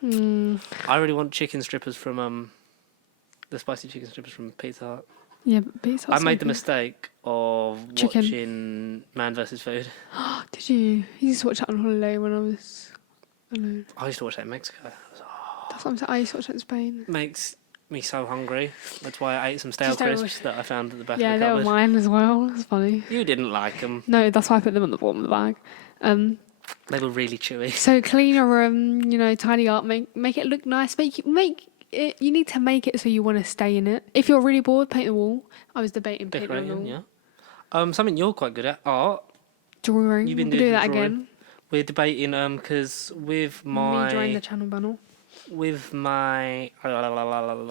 I really want chicken strippers from the spicy chicken strippers from Pizza Hut. Yeah, but pizza. I made the mistake of Chicken. watching Man vs Food. Did you? You used to watch that on holiday when I was alone. I used to watch that in Mexico. That's what I'm saying. I used to watch that in Spain. Makes me so hungry. That's why I ate some stale Just don't crisps that I found at the back Yeah, of the they were cupboard. mine as well. That's funny. You didn't like them. No, that's why I put them at the bottom of the bag. They were really chewy. So clean your room, tidy up, make it look nice. Make it. You need to make it so you want to stay in it. If you're really bored, paint the wall. I was debating painting the Decorating, wall. yeah. Something you're quite good at, art. Drawing. You've been We'll doing do that drawing. again. We're debating because with Me drawing the my channel panel.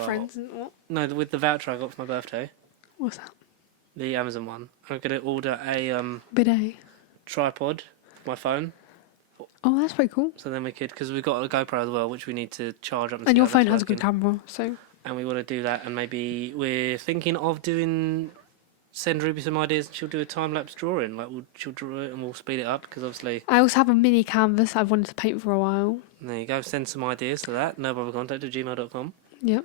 Friends and what? No, with the voucher I got for my birthday, What's that? the Amazon one. I'm gonna order a Bidet. tripod for my phone. Oh, that's pretty cool. So then we could, because we've got a GoPro as well, which we need to charge up. And see your how phone that's has a good working. camera, so And we want to do that, and maybe we're thinking of send Ruby some ideas, and she'll do a time lapse drawing. Like she'll draw it, and we'll speed it up because obviously. I also have a mini canvas I've wanted to paint for a while. There you go. Send some ideas to that. nobothercontact@gmail.com. Yep.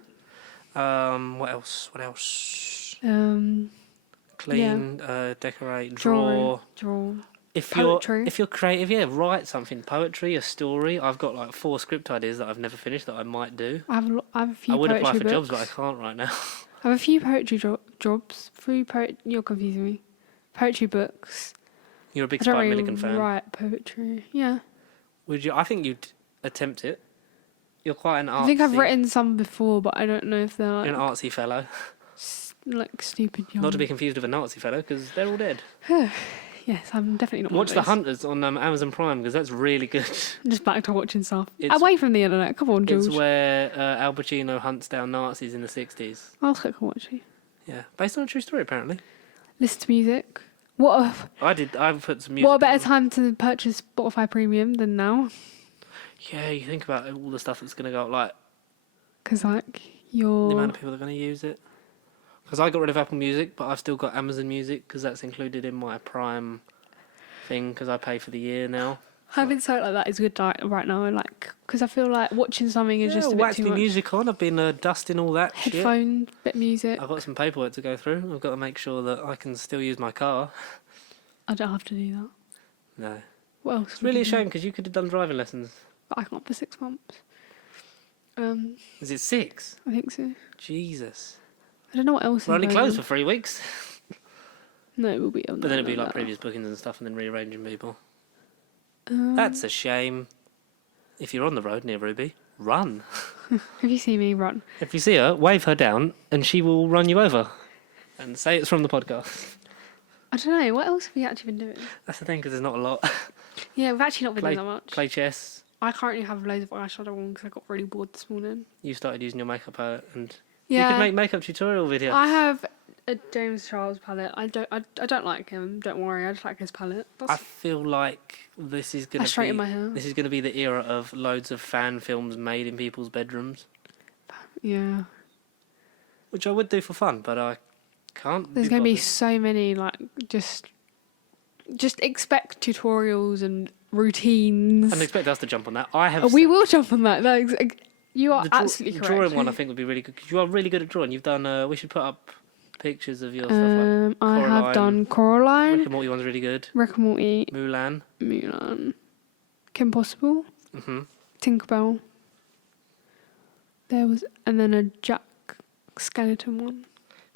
What else? What else? Clean, decorate, draw. Draw. If Poetry. you're creative, yeah, write something. Poetry, a story. I've got like 4 script ideas that I've never finished that I might do. I have a few I would poetry apply for books. jobs, but I can't right now. I have a few poetry jobs. You're confusing me. Poetry books. You're a big I don't Spike really Milligan fan. write poetry. Yeah. Would you? I think you'd attempt it. You're quite an artsy. I think I've written some before, but I don't know if they're You're like, an artsy fellow. like stupid young. Not to be confused with a Nazi fellow, because they're all dead. Yes, I'm definitely not. Watch one The of those. Hunters on Amazon Prime, because that's really good. I'm just back to watching stuff. It's- Away from the internet. Come on, George. It's where Al Pacino hunts down Nazis in the 60s. I'll click and watch it. Yeah, based on a true story, apparently. Listen to music. I've put some music. what a better on. time to purchase Spotify Premium than now? Yeah, you think about all the stuff that's going to go up, like Because like the your amount of people that are going to use it. Because I got rid of Apple Music, but I've still got Amazon Music, because that's included in my Prime thing, because I pay for the year now. having something like that is good right now. Like because I feel like watching something is just a bit whack too the much. music on. I've been dusting all that shit. Headphone, bit music. I've got some paperwork to go through. I've got to make sure that I can still use my car. I don't have to do that. No. What else? It's would really you a do? shame, because you could have done driving lessons. But I can't for 6 months. Is it 6? I think so. Jesus. I don't know what else. We're is only going closed on. for 3 weeks. No, it will be. But then it'd be like previous bookings and stuff, and then rearranging people. Um, That's a shame. If you're on the road near Ruby, run. If you see me, run. If you see her, wave her down, and she will run you over. And say it's from the podcast. I don't know. What else have we actually been doing? That's the thing, because there's not a lot. Yeah, we've actually not been Play, doing that much. play chess. I currently have loads of eyeshadow on because I got really bored this morning. You started using your makeup palette, and Yeah. you could make makeup tutorial videos. I have James Charles palette. I don't like him. Don't worry. I just like his palette. I That's feel like this is gonna I straighten be my hair. this is gonna be the era of loads of fan films made in people's bedrooms, Yeah. which I would do for fun, but I can't. There's gonna be so many like just expect tutorials and routines. And expect us to jump on that. I have. We will jump on that. You are the absolutely correct. drawing one I think would be really good because you are really good at drawing. You've done. We should put up pictures of your stuff. Like I have Coraline. done Rick Coraline, and Morty one's really good. Rick and Morty, Mulan. Kim Possible, Mhm. Tinkerbell. And then a Jack Skeleton one,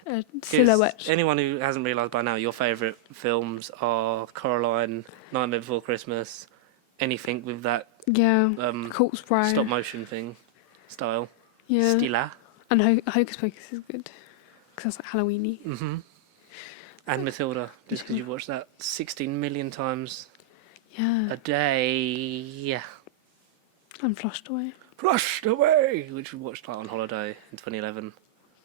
a silhouette. Anyone who hasn't realised by now, your favourite films are Coraline, Nightmare Before Christmas, anything with that Yeah, Corpse Bride. stop motion thing style. Yeah, Stila. and Hocus Pocus is good because that's like Halloweeny. Mm-hmm. And Matilda, just because you've watched that 16 million times Yeah, a day. and Flushed Away. Flushed Away, which we watched like on holiday in 2011,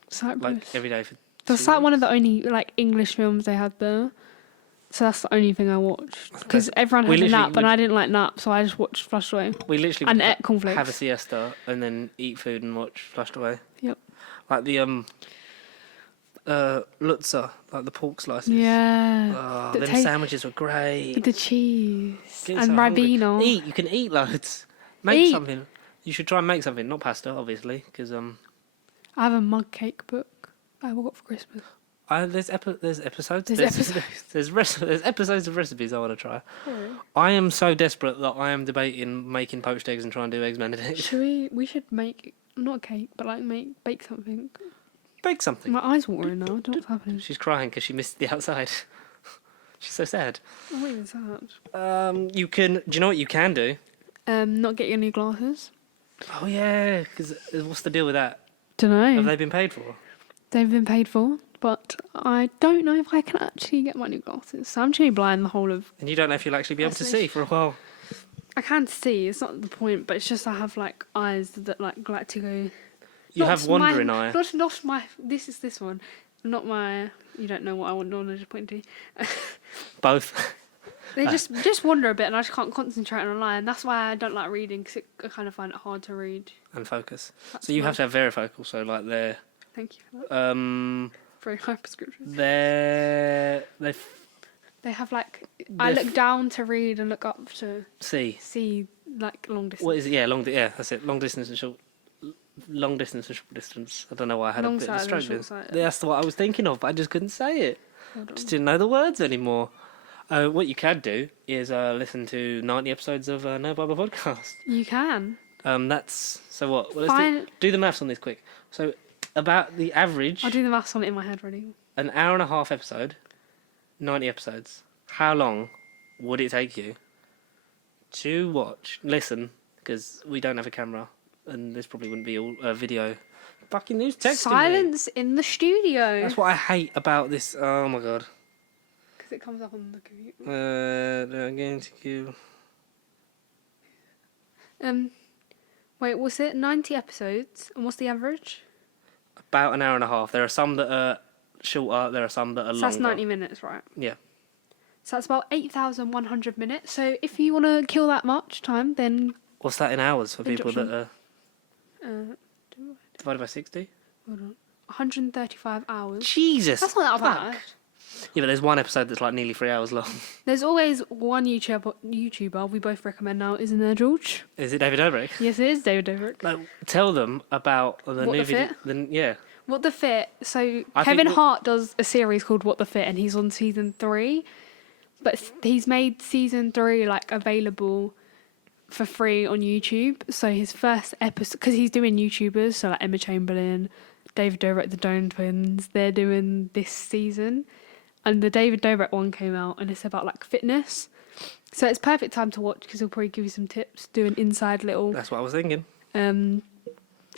Cyprus. like every day for. That's 2 like one of weeks. the only like English films they had there. So that's the only thing I watched because That's- everyone we had a literally nap and I didn't like nap, so I just watched Flushed Away We literally and would ate cornflakes. have a siesta and then eat food and watch Flushed Away. Yep. Like the lutza, like the pork slices. Yeah. Oh, The them taste- sandwiches were great. With the cheese Getting and so hungry. Ribena. Eat. You can eat loads. Make Eat. something. You should try and make something, not pasta, obviously, because I have a mug cake book I got for Christmas. there's episodes. There's There's episodes of recipes I want to try. I am so desperate that I am debating making poached eggs and trying to do eggs Benedict. We should make not a cake, but like bake something. Bake something. My eyes watering now. I don't know what's happening. She's crying because she missed the outside. She's so sad. Oh, what is that? You can. Do you know what you can do? Not get your new glasses. Oh yeah, because what's the deal with that? Don't know. Have they been paid for? They've been paid for, but I don't know if I can actually get my new glasses. So I'm actually blind the whole of. And you don't know if you'll actually be able to see for a while. I can see. It's not the point, but it's just I have like eyes that like to go. You Not have wandering eye. Not my. This is this one. Not my. You don't know what I want to just point to. Both. They just wander a bit, and I just can't concentrate on a line. That's why I don't like reading, because I kind of find it hard to read. And focus. That's So you my- have to have varifocal. So like they're Thank you for that. um Very high prescription. they They have like I They're look down to read and look up to see. see like long distance. What is it? Yeah, that's it. Long distance and short. Long distance and short distance. I don't know why I had a bit of a Long-sighted and stroke. short-sighted. That's what I was thinking of, but I just couldn't say it. Hold on. Just didn't know the words anymore. What you can do is listen to 90 episodes of No Bible Podcast. You can. That's so what? Well, let's Fine. do the maths on this quick. So about the average, I'll do the maths on it in my head already. an hour and a half episode, 90 episodes. How long would it take you to watch? Listen, because we don't have a camera, and this probably wouldn't be all video. Fucking who's texting me? Silence in the studio. That's what I hate about this. Oh my god. Because it comes up on the computer. I'm going to give. Wait, was it 90 episodes? And what's the average? About an hour and a half. There are some that are shorter. There are some that are So longer. that's 90 minutes, right? Yeah. So that's about 8,100 minutes. So if you want to kill that much time, then What's that in hours for people that Introduction. are uh, divided by 60? hold on, 135 hours. Jesus. That's not that fuck. bad. Yeah, but there's one episode that's like nearly 3 hours long. There's always one YouTuber we both recommend now, isn't there, George? Is it David Dobrik? Yes, it is David Dobrik. Like, tell them about the What new the video. Fit? Yeah. What the Fit? So I Kevin think Hart does a series called What the Fit, and he's on season 3. But he's made season 3 like available for free on YouTube. So his first episode, because he's doing YouTubers, so like Emma Chamberlain, David Dobrik, the Doan Twins, they're doing this season. And the David Dobrik one came out, and it's about like fitness. So it's perfect time to watch because he'll probably give you some tips, do an inside little That's what I was thinking.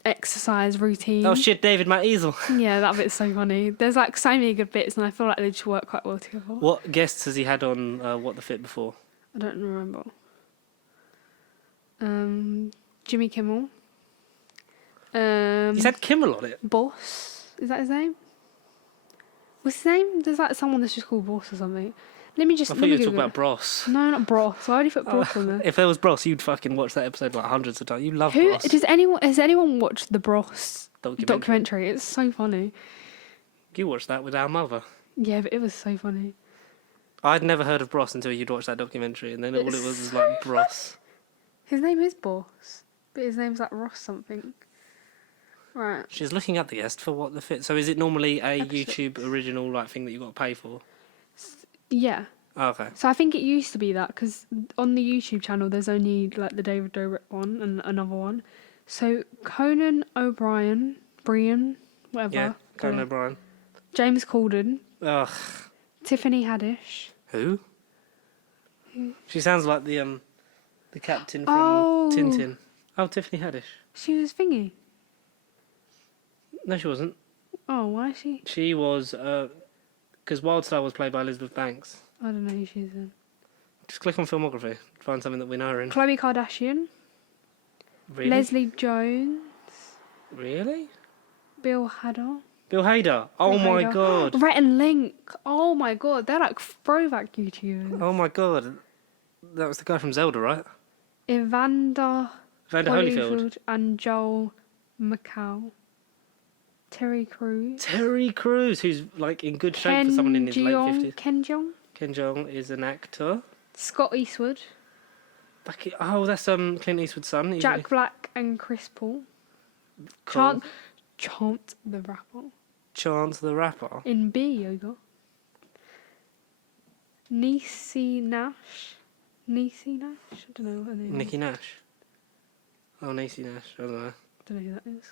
exercise routine. Oh shit, David, my easel. Yeah, that bit's so funny. There's like so many good bits, and I feel like they just work quite well together. What guests has he had on What the Fit before? I don't remember. Jimmy Kimmel. He's had Kimmel on it. Boss. Is that his name? What's his name? There's like someone that's just called Bros or something. Let me I thought you were talking about Bros. No, not Bros. I already put Bros on there. If there was Bros, you'd fucking watch that episode like hundreds of times. You love Who Bros. has anyone watched the Bros Documentary. documentary? It's so funny. You watched that with our mother. Yeah, but it was so funny. I'd never heard of Bros until you'd watched that documentary, and then all it was like Bros. His name is Boss, but his name's like Ross something. Right. She's looking at the guest for what the fit. So is it normally a Episode. YouTube original like thing that you got to pay for? Yeah. Oh, okay. So I think it used to be that because on the YouTube channel there's only like the David Dobrik one and another one. So Conan O'Brien, Brian, whatever. Yeah, Conan O'Brien. James Corden, Ugh. Tiffany Haddish. Who? She sounds like the captain from Oh. Tintin. Oh, Tiffany Haddish. She was thingy. No, she wasn't. Oh, why is she? She was because Wildstar was played by Elizabeth Banks. I don't know who she is then. Just click on filmography, find something that we know her in. Khloe Kardashian, Really? Leslie Jones, Really? Bill Hader. Bill Hader. Oh Bill my Hader. god. Rhett and Link. Oh my god, they're like throwback YouTubers. Oh my god. That was the guy from Zelda, right? Evander Vander Holyfield. Holyfield and Joel McHale. Terry Crews. Terry Crews, who's like in good shape for someone in his late 50s. Ken Jeong. Ken Jeong is an actor. Scott Eastwood. Oh, that's Clint Eastwood's son. Isn't Jack he? Black and Chris Paul. Cool. Chance the Rapper. Chance the Rapper. In B Yoga. Niecy Nash. Niecy Nash? I don't know what her name Nicki is. Nash. Oh, Niecy Nash. I don't know. Don't know who that is.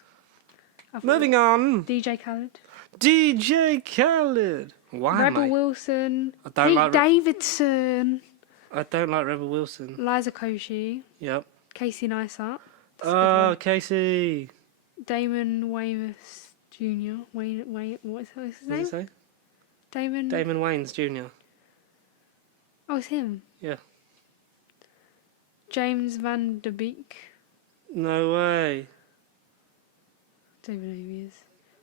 I thought- Moving on. DJ Khaled. DJ Khaled. Why, Rebel mate? Wilson. I don't Pete like Davidson. I don't like Rebel Wilson. Liza Koshy. Yep. Casey Neistat. That's a good Oh, one. Casey. Damon Wayans Jr. Wayne, what's his What did name? you say? Damon. Damon Wayans Jr. Oh, it's him. Yeah. James Van Der Beek. No way. Don't even know who he is.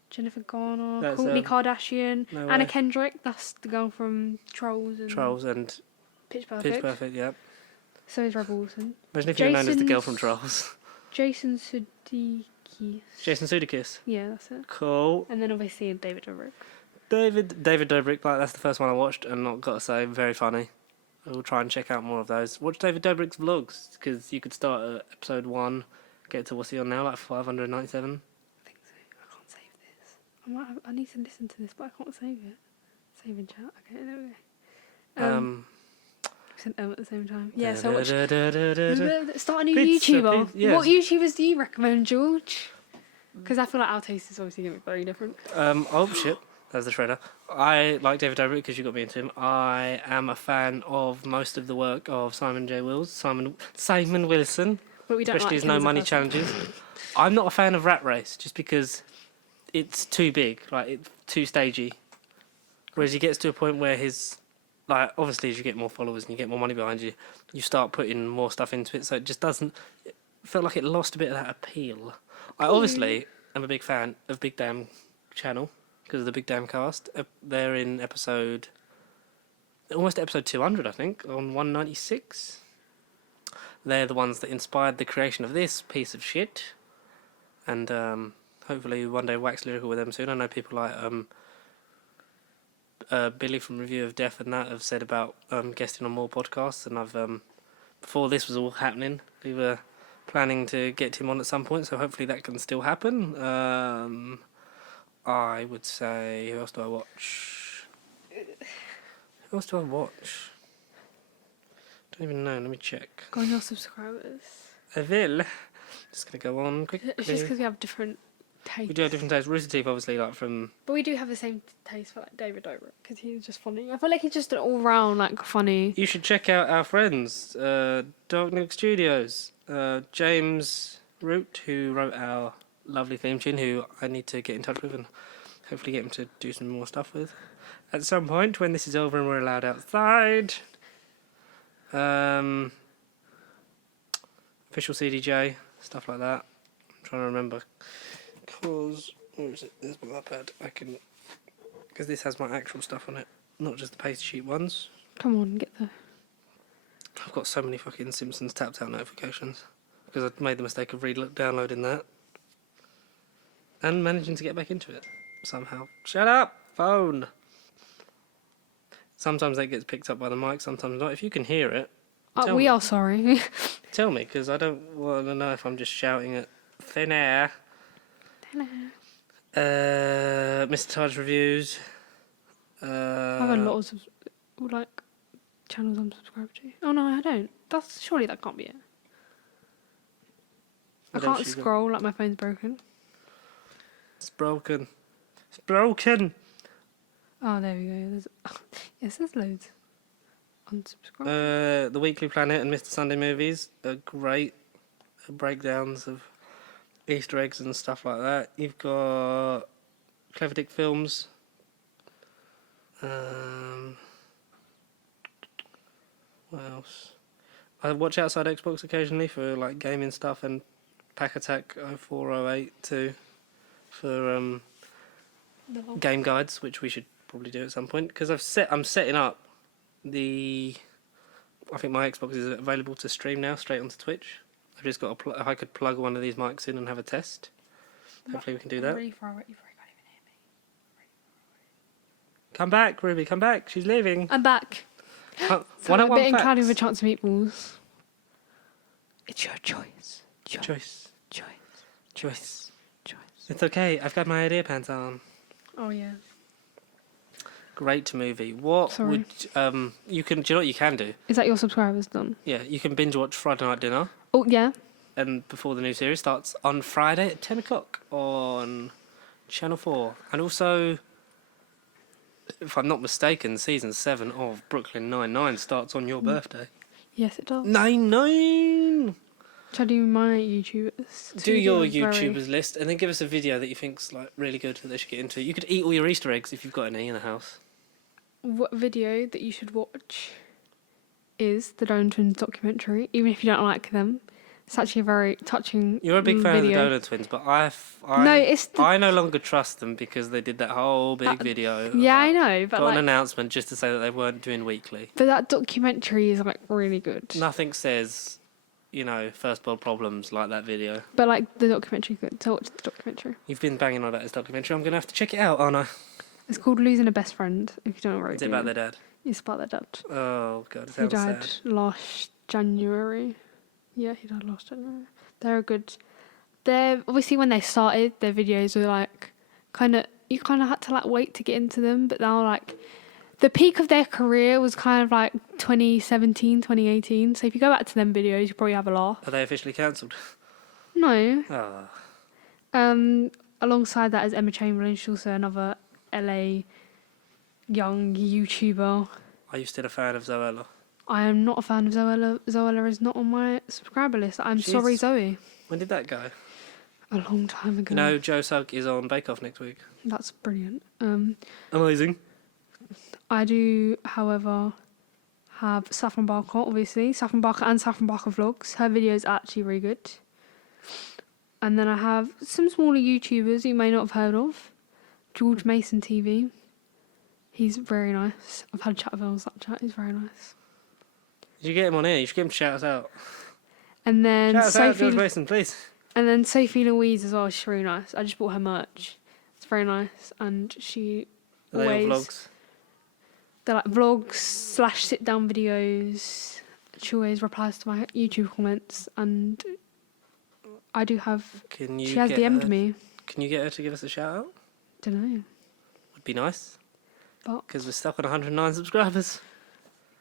Jennifer Garner. That's, Kourtney Kardashian. no Anna way. Kendrick. That's the girl from Trolls and Trolls and Pitch Perfect. Pitch Perfect, yep. So is Rebel Wilson. Imagine if you were known as the girl from Jason's- Trolls. Jason Sudeikis. Jason Sudeikis. Yeah, that's it. Cool. And then obviously David Dobrik. David Dobrik, like that's the first one I watched, and not gotta say, very funny. I will try and check out more of those. Watch David Dobrik's vlogs, because you could start at episode 1, get to what's he on now, like 597. I think so. I can't save this. I need to listen to this, but I can't save it. Save in chat. Okay, there we go. Sent them at the same time. Yeah, so watch. Start a new Pizza, YouTuber. yes. What YouTubers do you recommend, George? Because I feel like our taste is obviously going to be very different. Oh shit, that's the shredder. I like David Dobrik because you got me into him. I am a fan of most of the work of Simon J. Wills, Simon Wilson, But we don't especially like his him No as a Money person. challenges. I'm not a fan of Rat Race just because it's too big, like it's too stagey. Whereas he gets to a point where his, like, obviously as you get more followers and you get more money behind you, you start putting more stuff into it. So it just doesn't. It felt like it lost a bit of that appeal. I obviously am a big fan of Big Damn Channel because of the Big Damn cast. They're in almost episode 200, I think, on 196. They're the ones that inspired the creation of this piece of shit. And hopefully one day wax lyrical with them soon. I know people like Billy from Review of Death and that have said about guesting on more podcasts. And I've before this was all happening, we were planning to get him on at some point. So hopefully that can still happen. I would say, who else do I watch? Who else do I watch? Don't even know. Let me check. Go on your subscribers. I will. Just gonna go on quickly. It's just because we have different tastes. We do have different tastes. Rooster Teeth, obviously, like from. But we do have the same taste for like David Dobrik because he's just funny. I feel like he's just an all-round like funny. You should check out our friends, Dark Nook Studios, James Root, who wrote our lovely theme tune, who I need to get in touch with and hopefully get him to do some more stuff with at some point when this is over and we're allowed outside. Official CDJ, stuff like that. I'm trying to remember. Cause where is it? There's my iPad. I can Because this has my actual stuff on it, not just the paste sheet ones. Come on, get the. I've got so many fucking Simpsons tapped out notifications because I made the mistake of downloading that and managing to get back into it somehow. Shut up, phone! Sometimes that gets picked up by the mic, sometimes not. If you can hear it, tell We me. are sorry. Tell me, because I don't want to know if I'm just shouting at thin air. Mr. Taj reviews. I have a lot of like channels I'm subscribed to. Oh no, I don't. Surely that can't be it. I What else can't you got? scroll, like my phone's broken. It's broken. It's broken! Oh, there we go. Yes, there's loads. Unsubscribe. The Weekly Planet and Mr. Sunday Movies are great breakdowns of Easter eggs and stuff like that. You've got Clever Dick Films. What else? I watch Outside Xbox occasionally for like gaming stuff, and Pack Attack 0408 too for game guides, which we should probably do at some point because I'm setting up the. I think my Xbox is available to stream now straight onto Twitch. I've just got if I could plug one of these mics in and have a test. Hopefully we can do that. Really far away. You probably can't even hear me. Come back, Ruby. Come back. She's leaving. I'm back. One So on a one bit inclined with a facts. chance of meatballs. It's your choice. Choice. Choice. It's okay. I've got my idea pants on. Oh yeah. Great movie. What Sorry. would you can? Do you know what you can do? Is that your subscribers done? Yeah, you can binge watch Friday Night Dinner, Oh yeah. and before the new series starts on Friday at 10 o'clock on Channel 4, and also, if I'm not mistaken, season 7 of Brooklyn Nine-Nine starts on your birthday. Yes, it does. 9-9. Shall I do my YouTubers? Do your Very- YouTubers list, and then give us a video that you think's like really good that they should get into. You could eat all your Easter eggs if you've got any in the house. What video that you should watch is the Donut Twins documentary, even if you don't like them. It's actually a very touching You're a big fan video. of the Donut Twins, but it's the- I no longer trust them because they did that whole big video. Yeah, I about- know, but got an like, announcement just to say that they weren't doing weekly. but that documentary is like really good. Nothing says, first world problems like that video. But like the documentary, good. So watch the documentary. You've been banging on about this documentary. I'm going to have to check it out, aren't I? It's called Losing a Best Friend. If you don't know what Is it about their dad? It's about their dad. Oh, God, it He sounds died sad. last January. Yeah, he died last January. They're good. They're obviously when they started, their videos were like you kind of had to like wait to get into them, but now like the peak of their career was kind of like 2017, 2018. So if you go back to them videos, you probably have a laugh. Are they officially cancelled? No. Oh. Alongside that is Emma Chamberlain. She's also another LA young YouTuber. Are you still a fan of Zoella? I am not a fan of Zoella. Zoella is not on my subscriber list. I'm sorry, She's- Zoe. When did that go? A long time ago. You know, Joe Sugg is on Bake Off next week. That's brilliant. Amazing. I do, however, have Saffron Barker, obviously. Saffron Barker and Saffron Barker Vlogs. Her videos are actually really good. And then I have some smaller YouTubers you may not have heard of. George Mason TV. He's very nice. I've had a chat with him on Snapchat. He's very nice. Did you get him on here? You should give him shout us out. And then Shout us out, Sophie, George Mason, please. and then Sophie Louise as well. She's really nice. I just bought her merch. It's very nice, and she Are they all always vlogs? they're like vlogs / sit down videos. She always replies to my YouTube comments, and I do have. Can you She has get DM'd her, me. Can you get her to give us a shout out? Don't know, Would be nice. but Because we're stuck on 109 subscribers.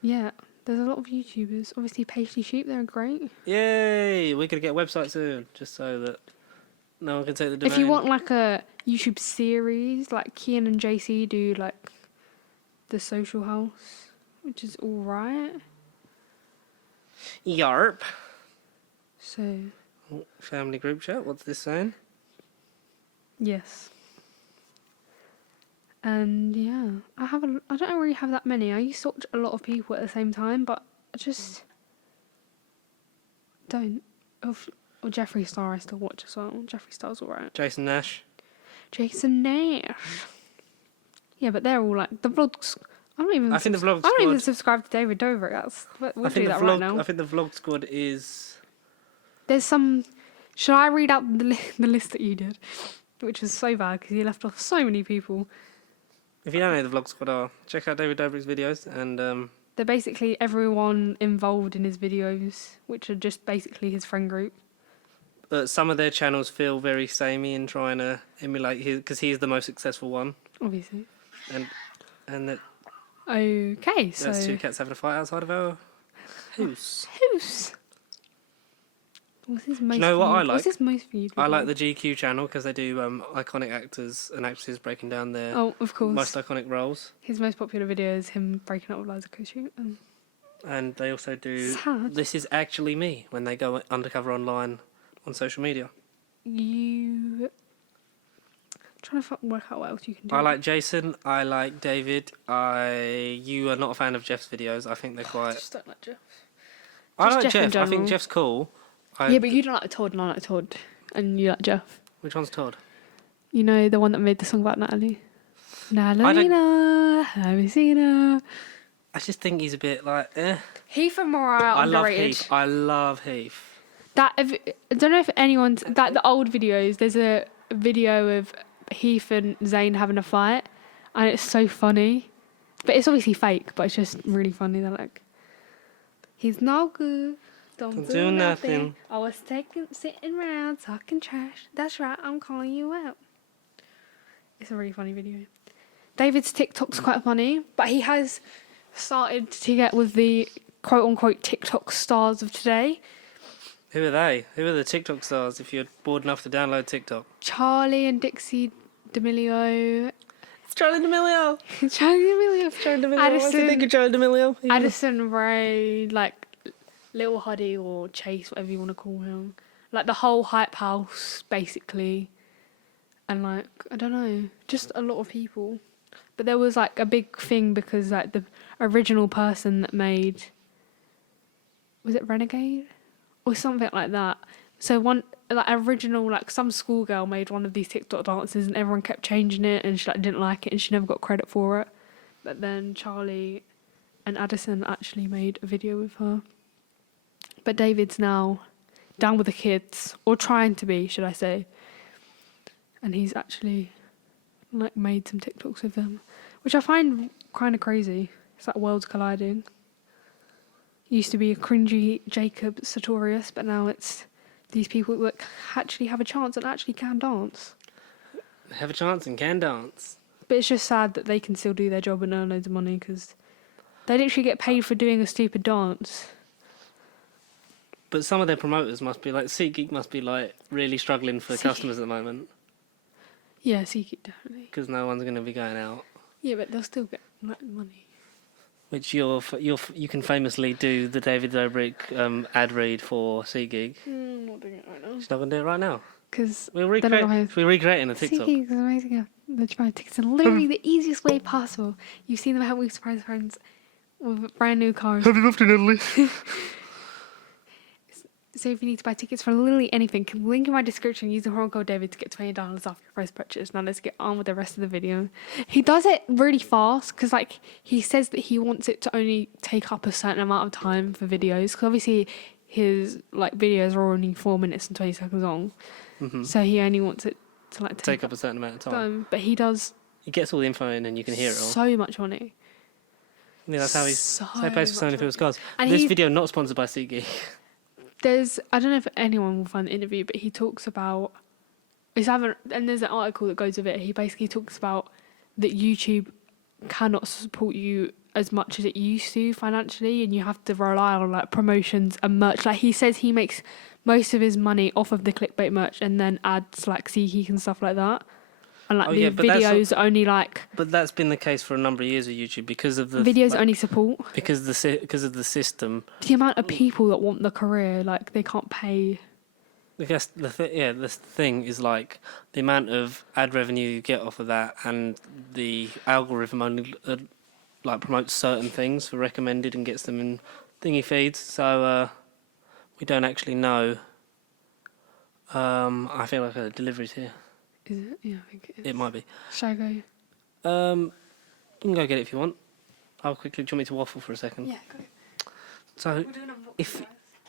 yeah, there's a lot of YouTubers. Obviously, Paisley Sheep, they're great. Yay! We're going to get a website soon, just so that no one can take the domain. If you want like a YouTube series, like Kian and JC do like The Social House, which is alright. Yarp. So Family group chat, what's this saying? yes. And yeah, I don't really have that many. I used to watch a lot of people at the same time, but I just don't. Or Jeffree Star I still watch as well. Jeffree Star's alright. Jason Nash. Jason Nash. Yeah, but they're all like the vlogs. I'm not even. I think the vlog I don't even squad. subscribe to David Dobrik. We'll I think do the that vlog. right now. I think the vlog squad is. There's some. Should I read out the list that you did, which was so bad because you left off so many people. If you don't know who the vlog squad are, check out David Dobrik's videos and. They're basically everyone involved in his videos, which are just basically his friend group. Some of their channels feel very samey in trying to emulate his, because he's the most successful one, Obviously. and that Okay, so there's two cats having a fight outside of our house. who's? What's his most? you know what I viewed- What's like? his most viewed? I like video? the GQ channel because they do iconic actors and actresses breaking down their Oh, of course. most iconic roles, His most popular video is him breaking up with Liza Koshy. and they also do Sad. This Is Actually Me when they go undercover online on social media. You trying to work out what else you can do. I like Jason. I like David. You are not a fan of Jeff's videos. I think they're I quite. just don't like Jeff. I just like Jeff in Jeff. I think general. Jeff's cool. Yeah, but you don't like Todd and I like Todd, and you like Jeff. Which one's Todd? You know the one that made the song about Natalie. Natalie, have you seen her? I just think he's a bit like, eh. Heath and Mariah I love underrated. Heath. I love Heath. I don't know if anyone's the old videos. There's a video of Heath and Zayn having a fight, and it's so funny, but it's obviously fake. But it's just really funny. They're like, "He's no good. Don't do nothing. I was sitting around talking trash. That's right. I'm calling you out." It's a really funny video. David's TikTok's quite funny, but he has started to get with the quote unquote TikTok stars of today. Who are they? Who are the TikTok stars if you're bored enough to download TikTok? Charlie and Dixie D'Amelio. It's Charlie D'Amelio. Charlie D'Amelio. Charlie D'Amelio. What do you think of Charlie D'Amelio? Addison Ray, like Little Huddy or Chase, whatever you want to call him. Like the whole Hype House, basically. And like, I don't know, just a lot of people. But there was like a big thing because like the original person that made, was it Renegade? Or something like that. So one like original, like some schoolgirl made one of these TikTok dances and everyone kept changing it and she like didn't like it and she never got credit for it. But then Charlie and Addison actually made a video with her. But David's now down with the kids, or trying to be, should I say. And he's actually like made some TikToks with them, which I find kind of crazy. It's like worlds colliding. Used to be a cringy Jacob Sartorius, but now it's these people that actually have a chance and actually can dance. Have a chance and can dance. But it's just sad that they can still do their job and earn loads of money because they literally get paid for doing a stupid dance. But some of their promoters must be like, SeatGeek must be like really struggling for customers at the moment Yeah, SeatGeek definitely. because no one's going to be going out. Yeah, but they'll still get like, money. Which you can famously do the David Dobrik ad read for SeatGeek. I'm not doing it right now. She's not going to do it right now. Because We're recreating a TikTok. SeatGeek is amazing. They're trying to tickets in literally the easiest way possible. You've seen them help me surprise friends with brand new cars. Happy birthday, Natalie. So if you need to buy tickets for literally anything, link in my description. Use the promo code David to get $20 off your first purchase. Now let's get on with the rest of the video. He does it really fast because like he says that he wants it to only take up a certain amount of time for videos. Because obviously his like videos are only 4 minutes and 20 seconds long. Mm-hmm. So he only wants it to like Take up a certain amount of time. But he does He gets all the info in and you can hear it all. so much money. Yeah, that's how he's so so pays for Sony People's cars. And This he's- video not sponsored by SeatGeek. I don't know if anyone will find the interview, but he talks about and there's an article that goes with it. He basically talks about that YouTube cannot support you as much as it used to financially, and you have to rely on like promotions and merch. Like he says, he makes most of his money off of the clickbait merch and then ads like SeatGeek and stuff like that. And like the but that's videos only like But that's been the case for a number of years with YouTube because of the videos only support because of the system. the amount of people that want the career. Like they can't pay. I guess the thing is like the amount of ad revenue you get off of that, and the algorithm only like promotes certain things for recommended and gets them in thingy feeds. So we don't actually know. I feel like a delivery's here. Is it? Yeah, I think it is. It might be. Should I go? can go get it if you want. I'll quickly. Do you want me to waffle for a second? Yeah, go. So, We're doing unboxing,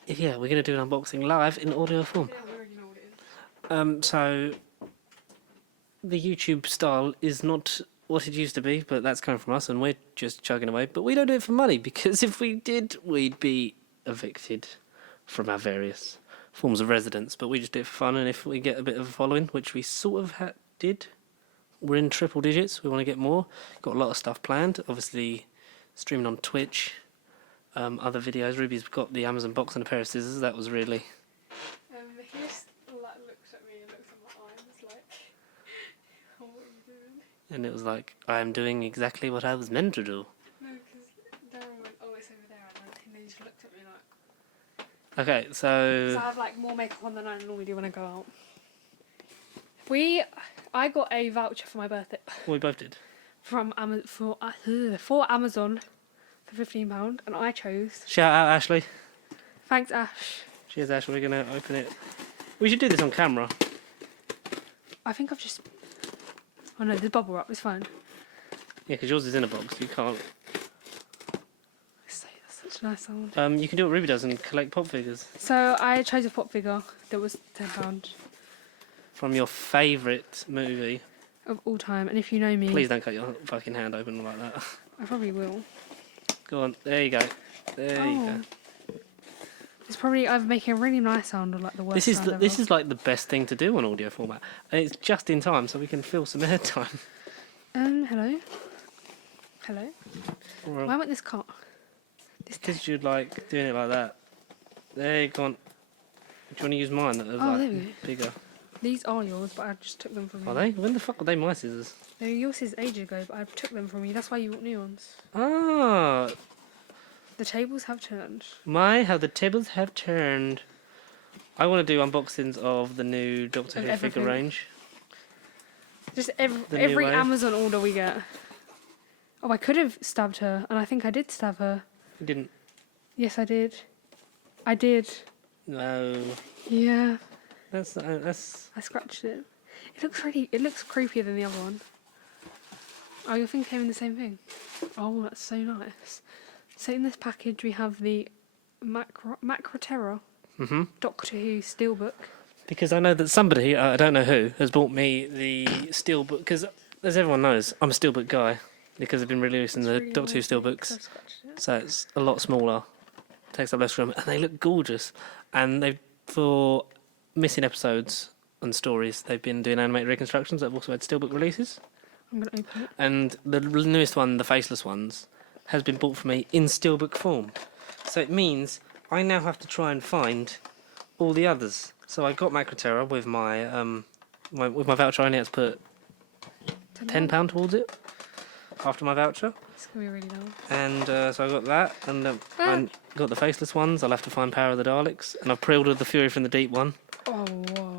guys. yeah, we're going to do an unboxing live in audio form. Yeah, we already know what it is. So, the YouTube style is not what it used to be, but that's coming from us, and we're just chugging away. But we don't do it for money, because if we did, we'd be evicted from our various forms of residence. But we just do it for fun, and if we get a bit of a following, which we sort of did, we're in triple digits. We want to get more. Got a lot of stuff planned. Obviously, streaming on Twitch. Other videos. Ruby's got the Amazon box and a pair of scissors. That was really... He just looks at me and looks at my eyes like, what are you doing? And it was like, I am doing exactly what I was meant to do. No, because Darren went, oh, it's over there, and then he just looked at me like... Okay, so... I have like more makeup on than I normally do when I go out. I got a voucher for my birthday We both did. from for Amazon for £15, and I chose. Shout out Ashley. Thanks, Ash. Cheers, Ash. We're going to open it. We should do this on camera. I think I've just. Oh no, there's bubble wrap. It's fine. Yeah, because yours is in a box. You can't... That's such a nice sound. You can do what Ruby does and collect pop figures. So I chose a pop figure that was £10 From your favourite movie. of all time, and if you know me, Please don't cut your fucking hand open like that. I probably will. Go on. There you go. There you go. It's probably I'm making a really nice sound, or like the worst. This is sound this ever. is like the best thing to do on audio format, and it's just in time so we can fill some airtime. Hello. Well, Why won't this cut? This because you'd like doing it like that. There you go. On. Do you want to use mine? That are Oh, like there we go. bigger. These are yours, but I just took them from you. Are they? When the fuck were they my scissors? They were yours is ages ago, but I took them from you. That's why you want new ones. Ah, The tables have turned. how the tables have turned. I want to do unboxings of the new Doctor Of Who figure everything. range. Just The new every wave. Amazon order we get. Oh, I could have stabbed her, and I think I did stab her. You didn't. Yes, I did. I did. No. Yeah, That's. I scratched it. It looks creepier than the other one. Oh, your thing came in the same thing. Oh, that's so nice. So in this package we have the Macroterra Doctor Who Steelbook. Because I know that somebody, I don't know who, has bought me the steelbook. Because, as everyone knows, I'm a steelbook guy. Because I've been releasing the Really Doctor Who annoying 'cause steelbooks. I scratched it. So it's a lot smaller. Takes up less room. And they look gorgeous. And they, for missing episodes and stories, they've been doing animated reconstructions. They've also had steelbook releases. I'm going to open it. And the newest one, the Faceless ones, has been bought for me in steelbook form. So it means I now have to try and find all the others. So I got Macroterra with my with my voucher. I only had to put £10 towards it after my voucher. It's going to be really long. And so I got that, and I got the Faceless ones. I'll have to find Power of the Daleks, and I've pre-ordered the Fury from the Deep one. Oh, whoa.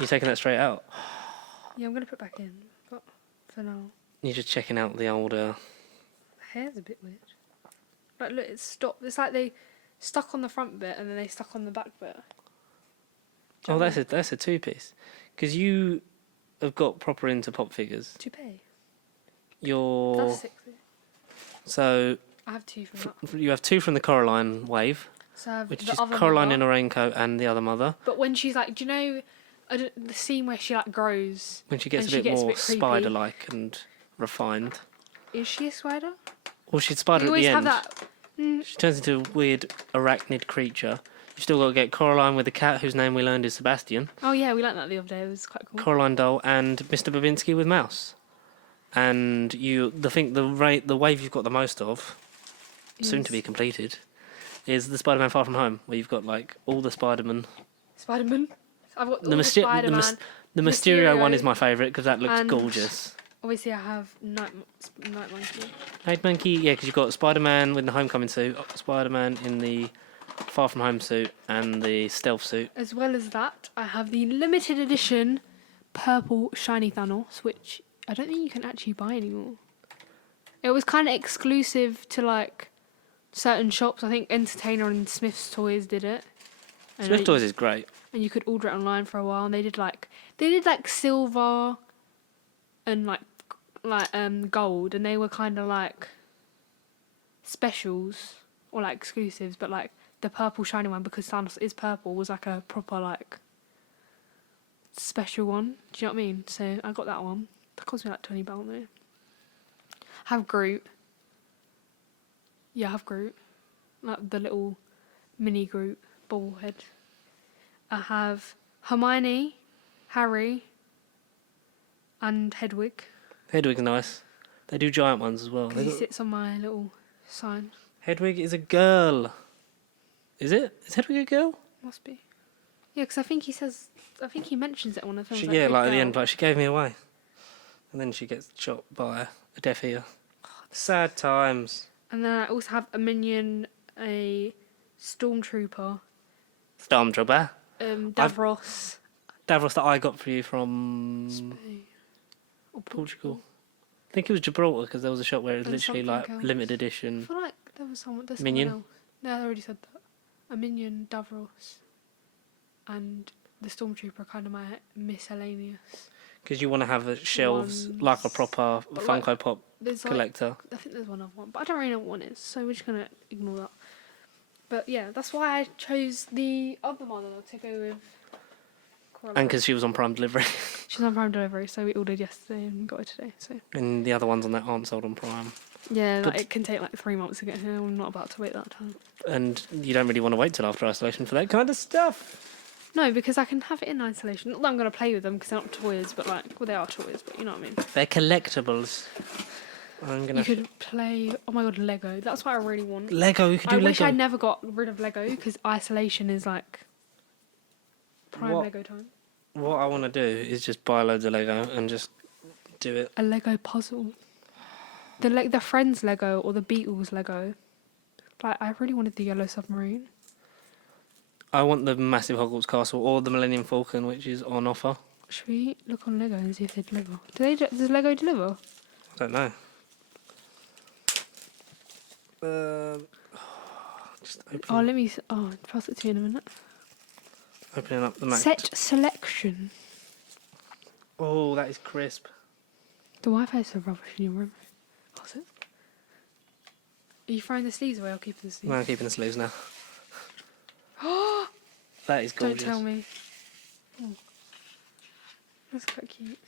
You taking that straight out? Yeah, I'm going to put it back in, but for now. You're just checking out the old. The hair's a bit weird. Like, look, it's stopped. It's like they stuck on the front bit and then they stuck on the back bit. Do you Oh, know that's a two-piece. Because you have got proper into pop figures. toupee. You're That's sexy. so I have two from that. you have two from the Coraline wave, So I have which the is other Coraline mother. in a raincoat and the other mother. But when she's like, do you know the scene where she like grows? When she gets And a she bit gets a more bit creepy. spider-like and refined. Is she a spider? Well, she's spider You at always the have end. that. She turns into a weird arachnid creature. You've still got to get Coraline with the cat, whose name we learned is Sebastian. Oh yeah, we learnt that the other day. It was quite cool. Coraline doll and Mr. Babinski with Mouse. And the wave you've got the most of, soon to be completed, is the Spider-Man Far From Home, where you've got like all the Spider-Man. Spider-Man. I've got all The, the Myster- Spider-Man. the Mysterio one Mysterio is my favourite because that looks and- gorgeous. Obviously, I have Night Monkey. Night Monkey, yeah, because you've got Spider-Man with the Homecoming suit, Spider-Man in the Far From Home suit, and the stealth suit. As well as that, I have the limited edition purple shiny Thanos, which I don't think you can actually buy anymore. It was kind of exclusive to like certain shops. I think Entertainer and Smith's Toys did it. And Smith Toys is great. and you could order it online for a while. And they did like silver and like like gold, and they were kind of like specials or like exclusives, but like the purple shiny one, because Thanos is purple, was like a proper like special one. Do you know what I mean? So I got that one. That cost me like £20 though. Have Groot. Yeah, I have Groot. Like the little mini Groot ball head. I have Hermione, Harry, and Hedwig. Hedwig's nice. They do giant ones as well. Because he sits on my little sign. Hedwig is a girl. Is it? Is Hedwig a girl? Must be. Yeah, because I think he mentions it on the film. She, yeah, like at the end, like she gave me away. And then she gets shot by a deaf ear. Sad times. And then I also have a minion, a stormtrooper, Stormtrooper. Davros. Davros that I got for you from Spain. Or Portugal. I think it was Gibraltar because there was a shop where it was And literally like something else. limited I edition. feel like there's someone Minion? else. No, I already said that. A minion, Davros, and the stormtrooper are kind of my miscellaneous. Because you want to have shelves Ones. like a proper But Funko Pop There's like, collector. I think there's one other one, but I don't really know what one is, so we're just gonna ignore that. But yeah, that's why I chose the other model to go with. Cruella. And because she was on Prime delivery. She's on Prime delivery, so we ordered yesterday and got it today. So And the other ones on that aren't sold on Prime. yeah, But- like, it can take like 3 months to get here. I'm not about to wait that time. And you don't really want to wait till after isolation for that kind of stuff. No, because I can have it in isolation. Not that I'm gonna play with them because they're not toys, but like, well, they are toys, but you know what I mean. They're collectibles. I'm gonna. You could play. Oh my god, Lego. That's what I really want. Lego. You could do I Lego. wish I never got rid of Lego because isolation is like prime What? Lego time. What I want to do is just buy loads of Lego and just do it. A Lego puzzle. The Friends Lego or the Beatles Lego. Like, I really wanted the Yellow Submarine. I want the massive Hogwarts castle or the Millennium Falcon, which is on offer. Should we look on Lego and see if they deliver? Does Lego deliver? I don't know. Just Oh, let me. Pass it to you in a minute. opening up the Mac. Set selection. Oh, that is crisp. The Wi-Fi is so rubbish in your room. What's it? Are you throwing the sleeves away or keeping the sleeves? No, I'm keeping the sleeves now. That is gorgeous. Don't tell me. Oh. That's quite cute.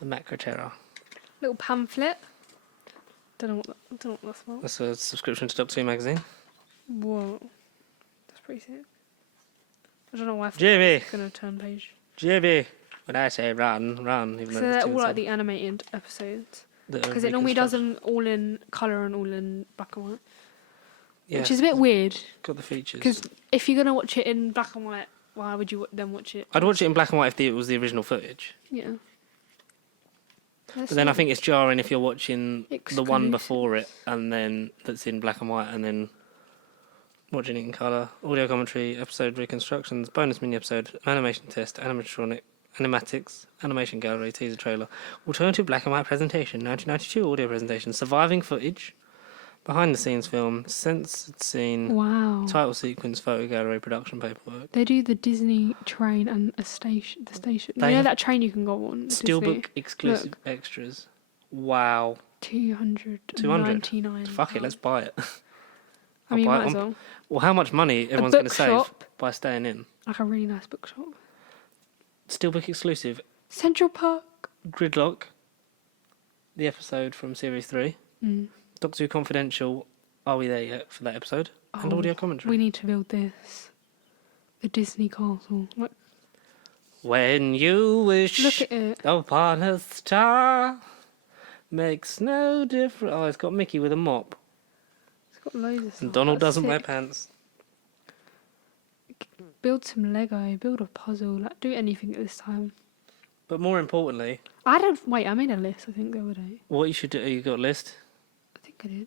The Macroterra. Little pamphlet. Don't know what that's about. That's a subscription to Doctor Who magazine. Whoa. That's pretty sick. I don't know why Jimmy! I'm gonna turn page. Jimmy! When I say run, even So though they're it's all two like inside. the animated episodes. That are Because it normally does reconstruct- them all in colour and all in black and white. Yeah, Which is a bit weird. got the features. Because if you're gonna watch it in black and white, why would you then watch it? I'd watch it in black and white if it was the original footage. Yeah. But then I think it's jarring if you're watching the one Exclusive. before it and then that's in black and white and then watching it in colour. Audio commentary, episode reconstructions, bonus mini episode, animation test, animatronic, animatics, animation gallery, teaser trailer, alternative black and white presentation, 1992 audio presentation, surviving footage, behind the scenes film, censored scene, Wow. title sequence, photo gallery, production paperwork. They do the Disney train and the station. They You know have that train you can go on? Steelbook exclusive extras. Wow. 299. Fuck it, let's buy it. I mean, I'll buy might it as on- well. Well, how much money everyone's going to save bookshop. by staying in? Like a really nice bookshop. Steelbook exclusive. Central Park. Gridlock. The episode from Series 3. Mm. Doctor Who Confidential. Are we there yet for that episode? And Oh, audio commentary. We need to build this. The Disney castle. Look When you wish at it. upon a star, makes no difference. Oh, it's got Mickey with a mop. It's got loads of stuff. And Donald That's doesn't wear sick. pants. Build some Lego. Build a puzzle. Like, do anything at this time. But more importantly, I made a list, I think, the other day. what you should do, you got a list? I think I did.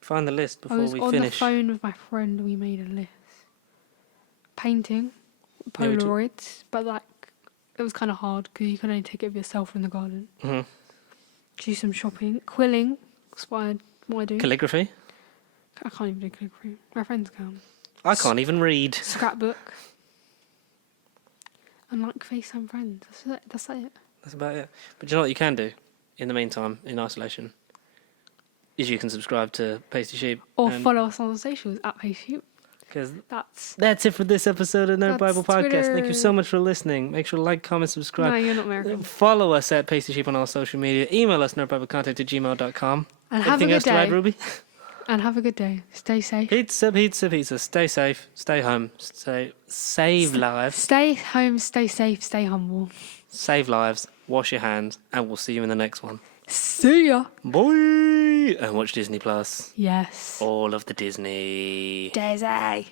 Find the list I before was we on finish. the phone with my friend. We made a list. Painting, Yeah, we took- Polaroids, but like it was kind of hard because you can only take it of yourself in the garden. Mhm. Do some shopping, quilling. That's what I do. Calligraphy. I can't even do calligraphy. My friends can. I can't even read. Scrapbook. And like FaceTime friends. That's it. That's about it. But do you know what you can do? in the meantime, in isolation, is you can subscribe to Pasty Sheep. Or follow us on the socials at PastySheep. Because That's that's it for this episode of Nerd That's Bible Podcast. Thank you so Twitter. much for listening. Make sure to like, comment, subscribe. no, you're not American. Follow us at Pasty Sheep on all social media. Email us nerdbiblecontact@gmail.com. And have a Anything good else to add, day. Ruby? And have a good day. Stay safe. Pizza, pizza, pizza. Stay safe. Stay home. Save lives. Stay home. Stay safe. Stay humble. Save lives. Wash your hands. And we'll see you in the next one. See ya. Bye. And watch Disney Plus. Yes. All of the Disney. Daisy.